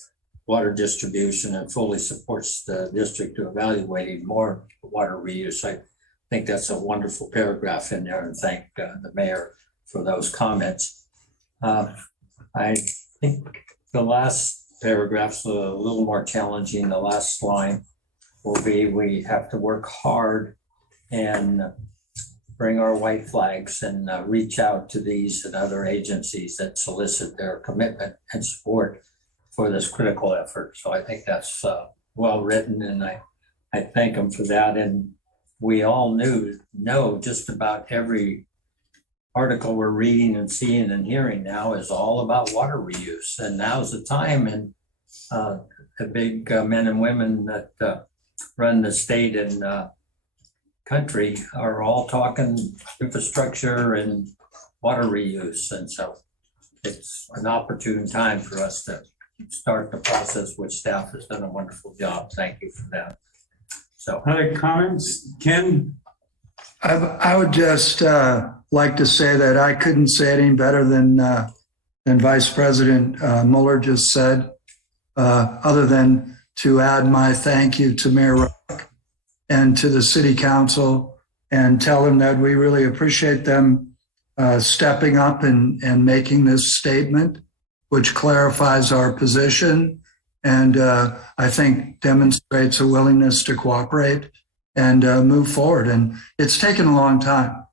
water distribution and fully supports the district to evaluating more water reuse. I think that's a wonderful paragraph in there, and thank the mayor for those comments. I think the last paragraph's a little more challenging. The last line will be, we have to work hard and bring our white flags and reach out to these and other agencies that solicit their commitment and support for this critical effort. So I think that's well written, and I thank them for that. And we all know just about every article we're reading and seeing and hearing now is all about water reuse. And now's the time, and the big men and women that run the state and country are all talking infrastructure and water reuse. And so it's an opportune time for us to start the process, which staff has done a wonderful job. Thank you for that. So Other comments? Ken? I would just like to say that I couldn't say it any better than Vice President Mueller just said, other than to add my thank you to Mayor Rock and to the City Council, and tell them that we really appreciate them stepping up and making this statement, which clarifies our position and I think demonstrates a willingness to cooperate and move forward. And it's taken a long time,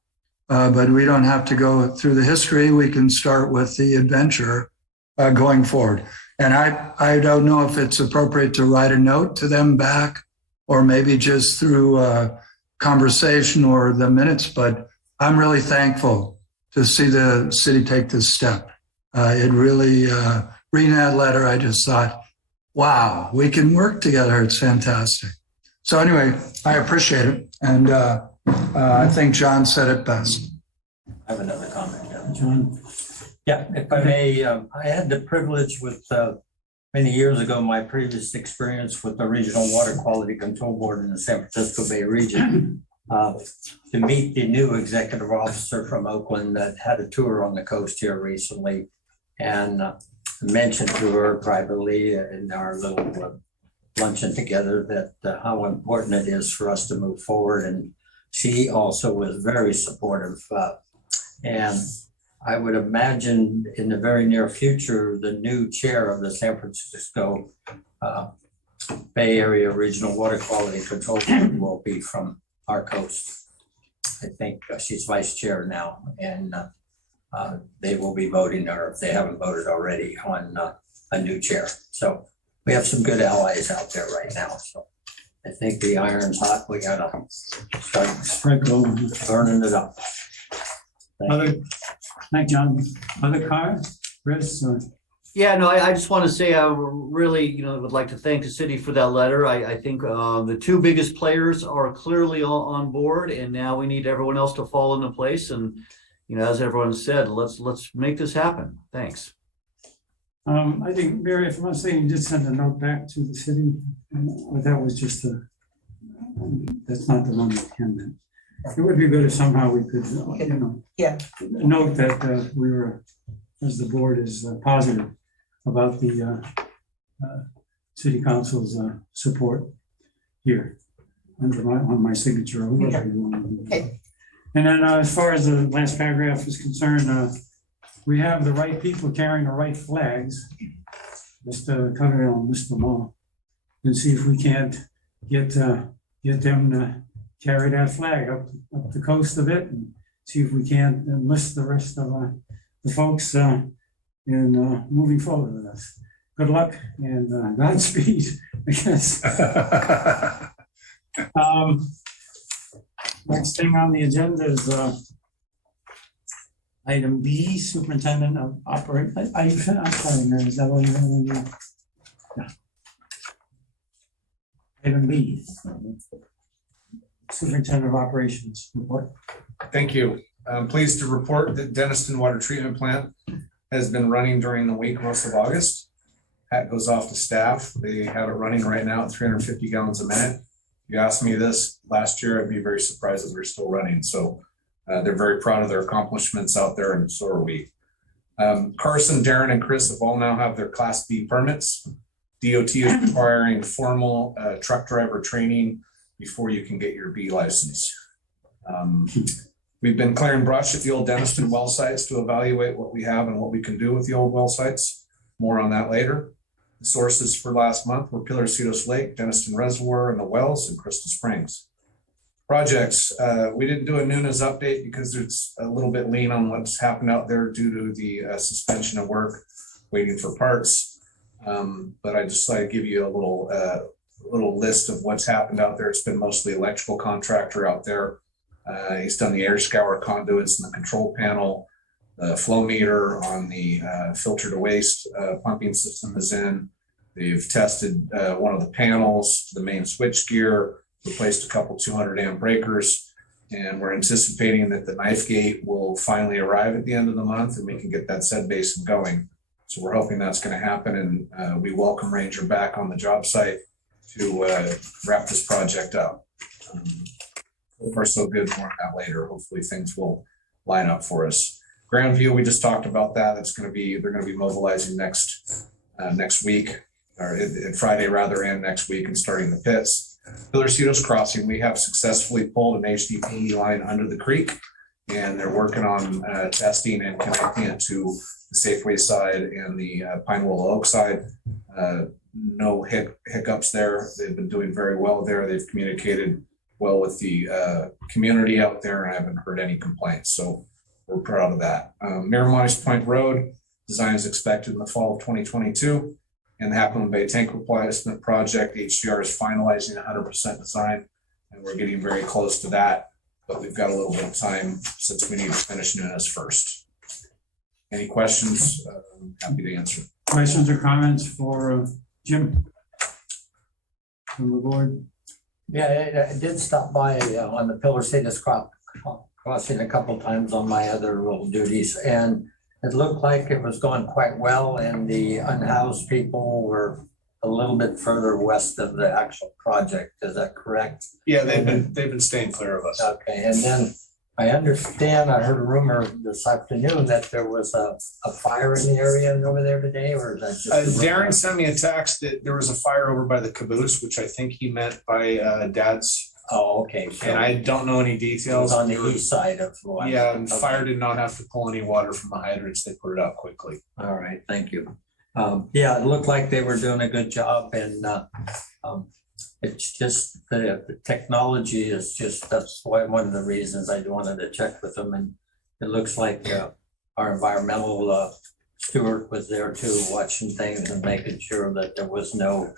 but we don't have to go through the history. We can start with the adventure going forward. And I don't know if it's appropriate to write a note to them back, or maybe just through conversation or the minutes, but I'm really thankful to see the city take this step. It really, reading that letter, I just thought, wow, we can work together. It's fantastic. So anyway, I appreciate it. And I think John said it best. I have another comment. John? Yeah, if I may, I had the privilege with many years ago, my previous experience with the Regional Water Quality Control Board in the San Francisco Bay region, to meet the new executive officer from Oakland that had a tour on the coast here recently, and mentioned to her privately in our little luncheon together that how important it is for us to move forward. And she also was very supportive. And I would imagine in the very near future, the new chair of the San Francisco Bay Area Regional Water Quality Control Board will be from our coast. I think she's vice chair now, and they will be voting, or if they haven't voted already, on a new chair. So we have some good allies out there right now. So I think the iron's hot. We gotta start burning it up. Thank John. Other comments? Chris? Yeah, no, I just want to say I really, would like to thank the city for that letter. I think the two biggest players are clearly all on board, and now we need everyone else to fall into place. And as everyone said, let's make this happen. Thanks. I think, Mary, if I'm not saying, you did send a note back to the city, or that was just that's not the one that Ken meant. It would be good if somehow we could, Yeah. note that we were, as the board is positive about the city council's support here on my signature. Or whatever you want to do. Okay. And then as far as the last paragraph is concerned, we have the right people carrying the right flags. Mr. Coverdale and Mr. Moore, and see if we can't get them to carry that flag up the coast of it, and see if we can't enlist the rest of the folks in moving forward with us. Good luck and Godspeed, I guess. Next thing on the agenda is item B, superintendent of operation. I'm sorry, Mary, is that what you're going to do? Yeah. Item B, superintendent of operations report. Thank you. I'm pleased to report that Denniston Water Treatment Plant has been running during the week most of August. Hat goes off to staff. They have it running right now at 350 gallons a minute. If you asked me this last year, I'd be very surprised that we're still running. So they're very proud of their accomplishments out there, and so are we. Carson, Darren, and Chris have all now have their Class B permits. DOT is requiring formal truck driver training before you can get your B license. We've been clearing brush at the old Denniston well sites to evaluate what we have and what we can do with the old well sites. More on that later. The sources for last month were Pilarcitos Lake, Denniston Reservoir, and the wells in Crystal Springs. Projects, we didn't do a Nunes update because it's a little bit lean on what's happened out there due to the suspension of work, waiting for parts. But I just thought I'd give you a little list of what's happened out there. It's been mostly electrical contractor out there. He's done the air scour conduits and the control panel. The flow meter on the filter to waste pumping system is in. They've tested one of the panels, the main switch gear, replaced a couple 200 amp breakers, and we're anticipating that the knife gate will finally arrive at the end of the month and we can get that set basin going. So we're hoping that's going to happen, and we welcome Ranger back on the job site to wrap this project up. So far so good, more on that later. Hopefully things will line up for us. Grandview, we just talked about that. They're going to be mobilizing next week, or Friday rather, and next week, and starting the pits. Pilarcitos Crossing, we have successfully pulled an HDPE line under the creek, and they're working on testing and connecting it to the Safeway side and the Pine Willow Oak side. No hiccups there. They've been doing very well there. They've communicated well with the community out there, and I haven't heard any complaints. So we're proud of that. Mirami's Point Road design is expected in the fall of 2022. And the Half Bay Tank Replacement Project, HDR is finalizing 100% design, and we're getting very close to that. But we've got a little bit of time since we need to finish Nunes first. Any questions? I'm happy to answer. Questions or comments for Jim from the board? Yeah, I did stop by on the Pilarcitos Crossing a couple times on my other little duties, and it looked like it was going quite well, and the unhoused people were a little bit further west of the actual project. Is that correct? Yeah, they've been staying clear of us. Okay, and then I understand, I heard a rumor this afternoon that there was a fire in the area over there today, or is that just? Darren sent me a text that there was a fire over by the caboose, which I think he meant by Dad's. Oh, okay. So and I don't know any it details. was on the east side of. Yeah, and Okay. fire did not have to pull any water from the hydrants. They put it out quickly. All right, thank you. Yeah, it looked like they were doing a good job, and it's just the technology is just, that's why one of the reasons I wanted to check with them. And it looks like our environmental steward was there too, watching things and making sure that there was no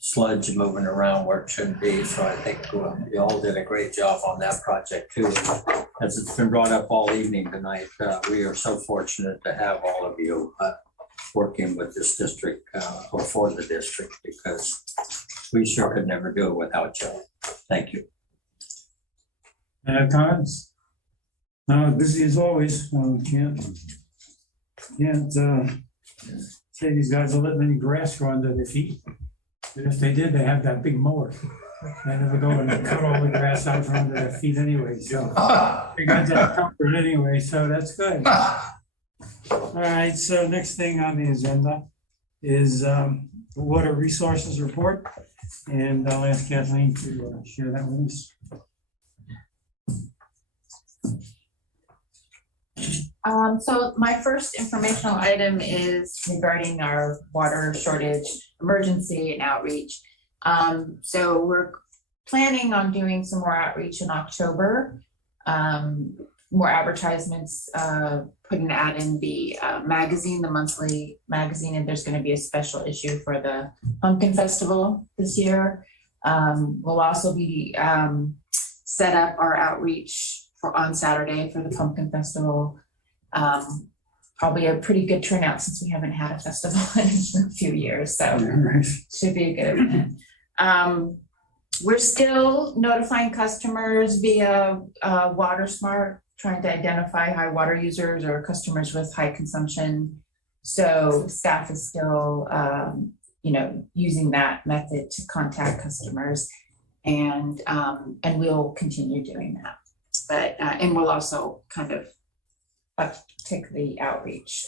sludge moving around where it shouldn't be. So I think you all did a great job on that project too. As it's been brought up all evening tonight, we are so fortunate to have all of you working with this district or for the district, because we sure could never do it without you. Thank you. Comments? Busy as always. Can't say these guys are letting any grass grow under their feet. But if they did, they have that big mower. I never go and cut all the grass out from under their feet anyway, so they got that comfort anyway, so that's good. All right, so next thing on the agenda is the Water Resources Report. And I'll ask Kathleen to share that with us. So my first informational item is regarding our water shortage emergency and outreach. So we're planning on doing some more outreach in October. More advertisements, put an ad in the magazine, the monthly magazine, and there's going to be a special issue for the Pumpkin Festival this year. We'll also be set up our outreach on Saturday for the Pumpkin Festival. Probably a pretty good turnout since we haven't had a festival in a few years, so should be a good event. We're still notifying customers via WaterSmart, trying to identify high water users or customers with high consumption. So staff is still, using that method to contact customers, and we'll continue doing that. But and we'll also kind of uptick the outreach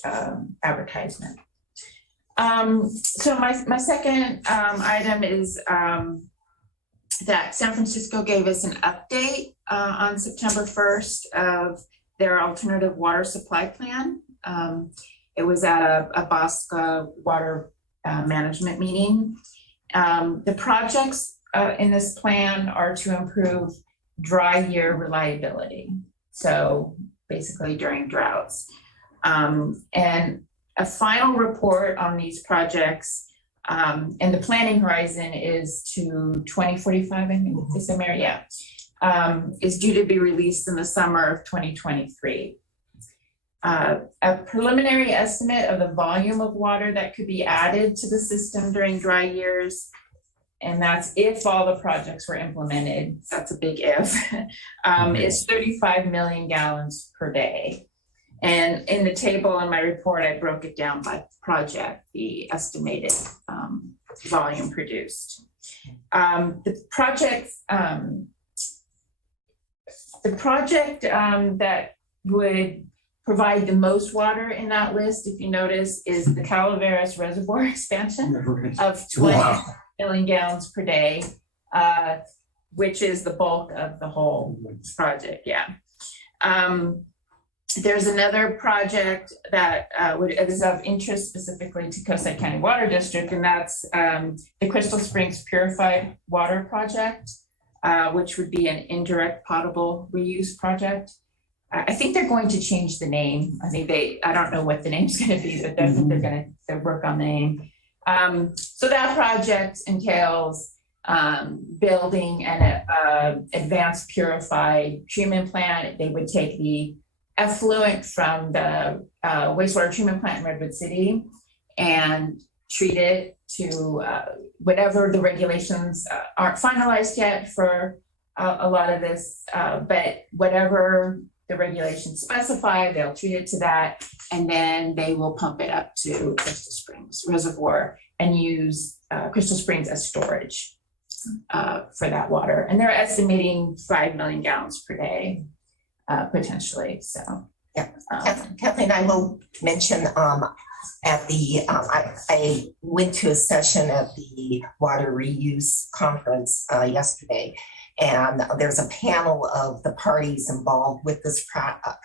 advertisement. So my second item is that San Francisco gave us an update on September 1st of their alternative water supply plan. It was at a Bosca water management meeting. The projects in this plan are to improve dry year reliability. So basically during droughts. And a final report on these projects and the planning horizon is to 2045, I think, is the Mary, yeah, is due to be released in the summer of 2023. A preliminary estimate of the volume of water that could be added to the system during dry years, and that's if all the projects were implemented, that's a big if, is 35 million gallons per day. And in the table in my report, I broke it down by project, the estimated volume produced. The project that would provide the most water in that list, if you notice, is the Calaveras Reservoir expansion of 20 million gallons per day, which is the bulk of the whole project, yeah. There's another project that is of interest specifically to Coastside County Water District, and that's the Crystal Springs Purified Water Project, which would be an indirect potable reuse project. I think they're going to change the name. I don't know what the name's going to be, but I think they're going to work on the name. So that project entails building an advanced purified treatment plant. They would take the effluent from the wastewater treatment plant in Redwood City and treat it to whatever the regulations aren't finalized yet for a lot of this, but whatever the regulations specify, they'll treat it to that, and then they will pump it up to Crystal Springs Reservoir and use Crystal Springs as storage for that water. And they're estimating 5 million gallons per day, potentially, so. Yeah, Kathleen, I will mention at the, I went to a session at the Water Reuse Conference yesterday, and there's a panel of the parties involved with this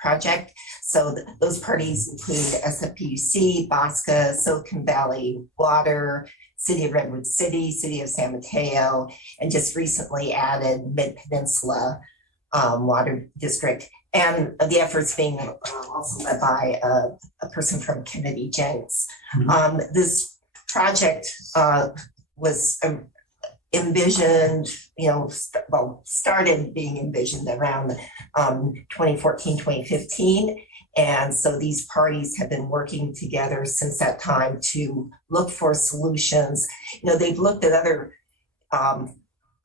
project. So those parties include SFPUC, Bosca, Silicon Valley Water, City of Redwood City, City of San Mateo, and just recently added Mid-Peninsula Water District. And the efforts being also led by a person from Kennedy Jenks. This project was envisioned, started being envisioned around 2014, 2015. And so these parties have been working together since that time to look for solutions. They've looked at other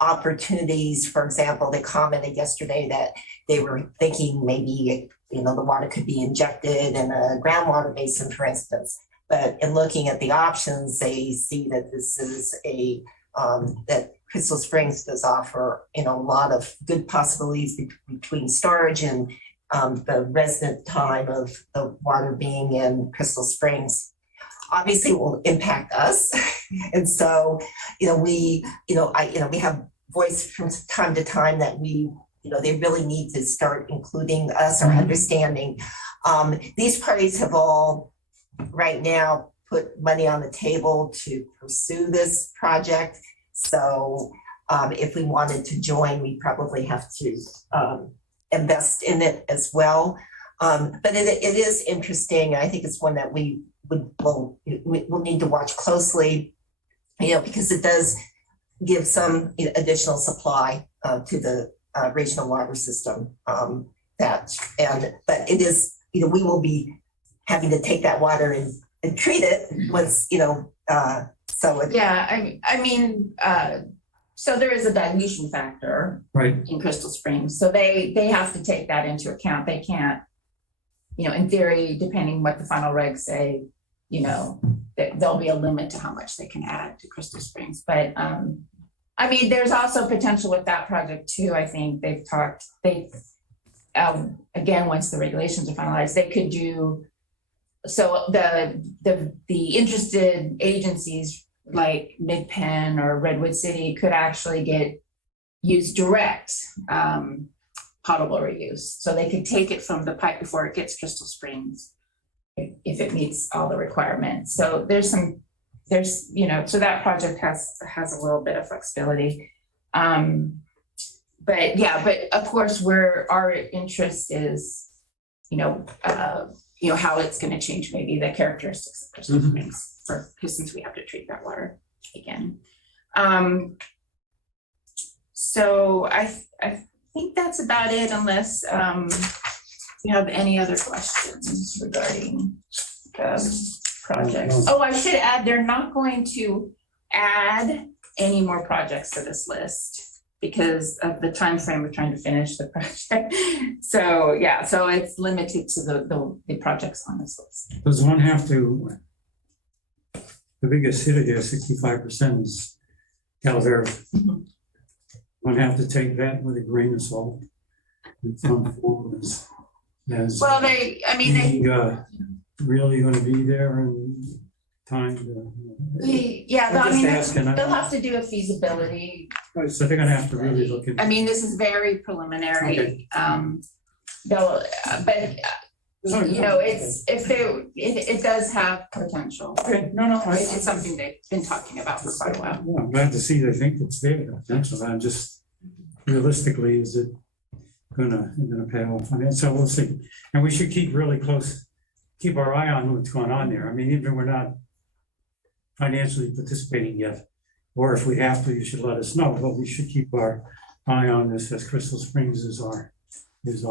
opportunities. For example, they commented yesterday that they were thinking maybe, the water could be injected in a groundwater basin, for instance. But in looking at the options, they see that this is a that Crystal Springs does offer, a lot of good possibilities between storage and the resident time of the water being in Crystal Springs. Obviously it will impact us. And so, we have voice from time to time that they really need to start including us or understanding. These parties have all right now put money on the table to pursue this project. So if we wanted to join, we probably have to invest in it as well. But it is interesting. I think it's one that we'll need to watch closely, because it does give some additional supply to the regional water system. But it is, we will be having to take that water and treat it once, So there is a dilution factor Right. in Crystal Springs, so they have to take that into account. They can't, in theory, depending what the final regs say, there'll be a limit to how much they can add to Crystal Springs. But there's also potential with that project too. I think again, once the regulations are finalized, they could do, so the interested agencies like Mid-Penn or Redwood City could actually use direct potable reuse. So they could take it from the pipe before it gets Crystal Springs if it meets all the requirements. So so that project has a little bit of flexibility. But of course our interest is, how it's going to change maybe the characteristics of Crystal Springs since we have to treat that water again. So I think that's about it, unless you have any other questions regarding the project. Oh, I should add, they're not going to add any more projects to this list because of the time frame we're trying to finish the project. So it's limited to the projects on this list. Does one have to, the biggest hit here, 65% is Calvera. One have to take that with a grain of salt. Well, they really going to be there in time to. They'll have to do a feasibility. Right, so they're going to have to really look at. This is very preliminary. Okay. It does have potential. Okay, It's something they've been talking about for quite a while. Yeah, I'm glad to see they think it's there. Potential. I'm just realistically, is it gonna pay off? So we'll see. And we should keep really close, keep our eye on what's going on there. Even if we're not financially participating yet, or if we have to, you should let us know. But we should keep our eye on this, as Crystal Springs is our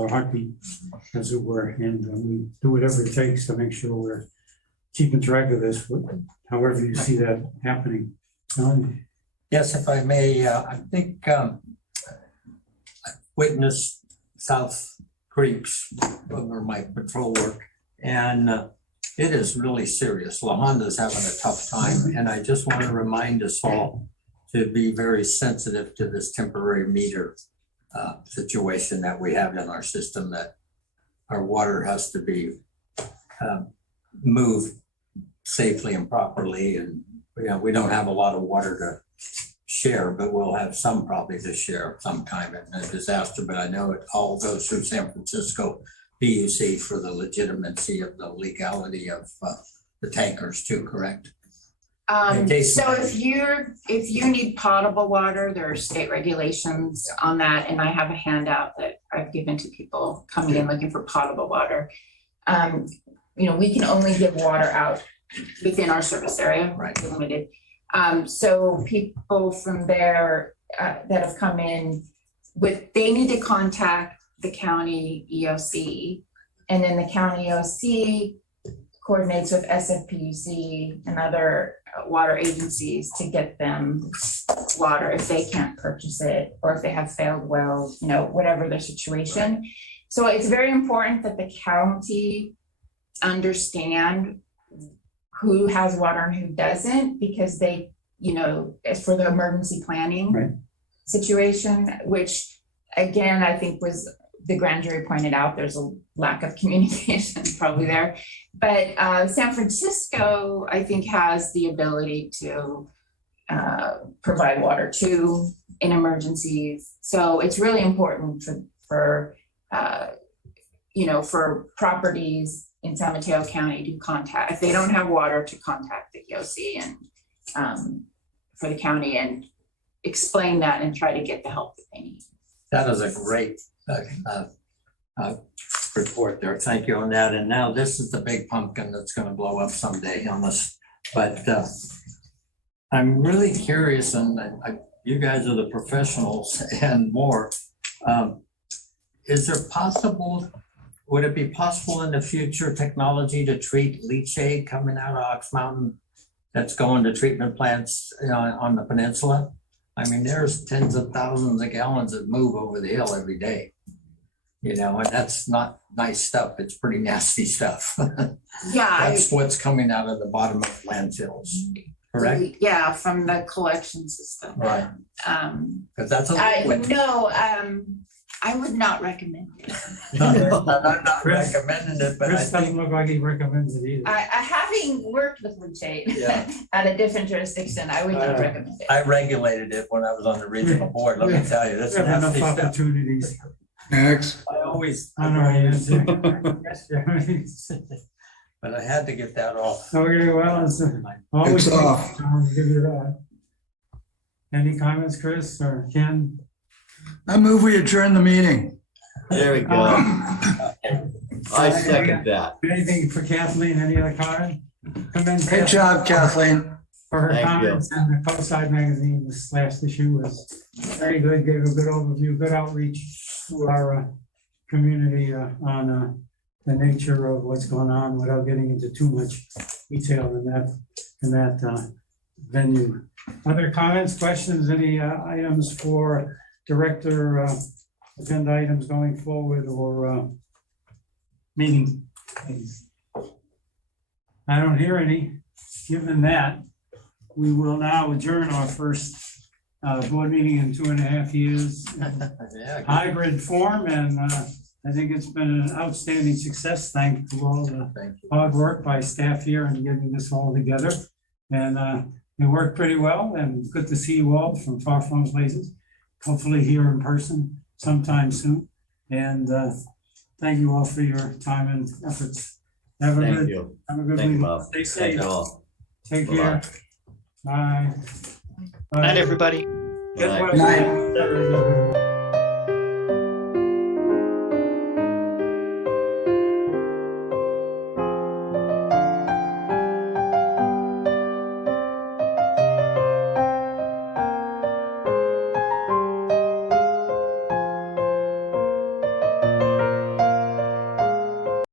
heartbeat, as it were, and we do whatever it takes to make sure we're keeping track of this, however you see that happening. Yes, if I may, I think I witnessed South Creeks over my patrol work, and it is really serious. La Honda's having a tough time, and I just want to remind us all to be very sensitive to this temporary meter situation that we have in our system, that our water has to be moved safely and properly. And we don't have a lot of water to share, but we'll have some probably to share sometime in a disaster. But I know it all goes through San Francisco PUC for the legitimacy of the legality of the tankers too, correct? So if you need potable water, there are state regulations on that, and I have a handout that I've given to people coming in looking for potable water. We can only give water out within our service area, right? Limited. So people from there that have come in they need to contact the county EOC, and then the county EOC coordinates with SFPUC and other water agencies to get them water if they can't purchase it, or if they have failed wells, whatever their situation. Right. So it's very important that the county understand who has water and who doesn't, because they you know, as for the emergency planning Right. situation, which again, I think was the grand jury pointed out, there's a lack of communication probably there. But San Francisco, I think, has the ability to provide water too in emergencies. So it's really important for you know, for properties in San Mateo County to contact, if they don't have water, to contact the EOC and for the county and explain that and try to get the help that they need. That is a great report there. Thank you on that. And now this is the big pumpkin that's going to blow up someday on us. But I'm really curious, and you guys are the professionals and more. Is there possible, would it be possible in the future technology to treat leachate coming out of Ox Mountain that's going to treatment plants on the peninsula? I mean, there's tens of thousands of gallons that move over the hill every day. You know, and that's not nice stuff. It's pretty nasty stuff. Yeah. That's what's coming out of the bottom of landfills, correct? Yeah, from the collection system. Right. Because that's a liquid. No, I would not recommend it. I'm not recommending it, but I Chris doesn't think, look like he recommends it either. Having worked with leachate Yeah. at a different jurisdiction, I would not recommend it. I regulated it when I was on the regional board. Let me tell you, that's We have enough nasty stuff. opportunities. Next. I always, On our hands. but I had to get that off. Okay, well, it's always. It's off. I'll give you that. Any comments, Chris or Ken? I move we adjourn the meeting. There we go. I second that. Anything for Kathleen, any other comment? Commend Great job, Kathleen. for her Thank you. comments, and the Coastside magazine, this last issue was very good, gave a good overview, good outreach to our community on the nature of what's going on without getting into too much detail in that venue. Other comments, questions, any items for director, agenda items going forward or meeting? I don't hear any. Given that, we will now adjourn our first board meeting in 2.5 years, Yeah, hybrid form, and I think it's been an outstanding success. Thanks to all the thank you. hard work by staff here in getting this all together. And it worked pretty well, and good to see you all from far-flung places, hopefully here in person sometime soon. And thank you all for your time and efforts. Have a Thank good, you. have a good Thank you, week. Bob. Stay Thank safe. you all. Take Bye-bye. care. Bye. Night, everybody. Get Bye. well. Night.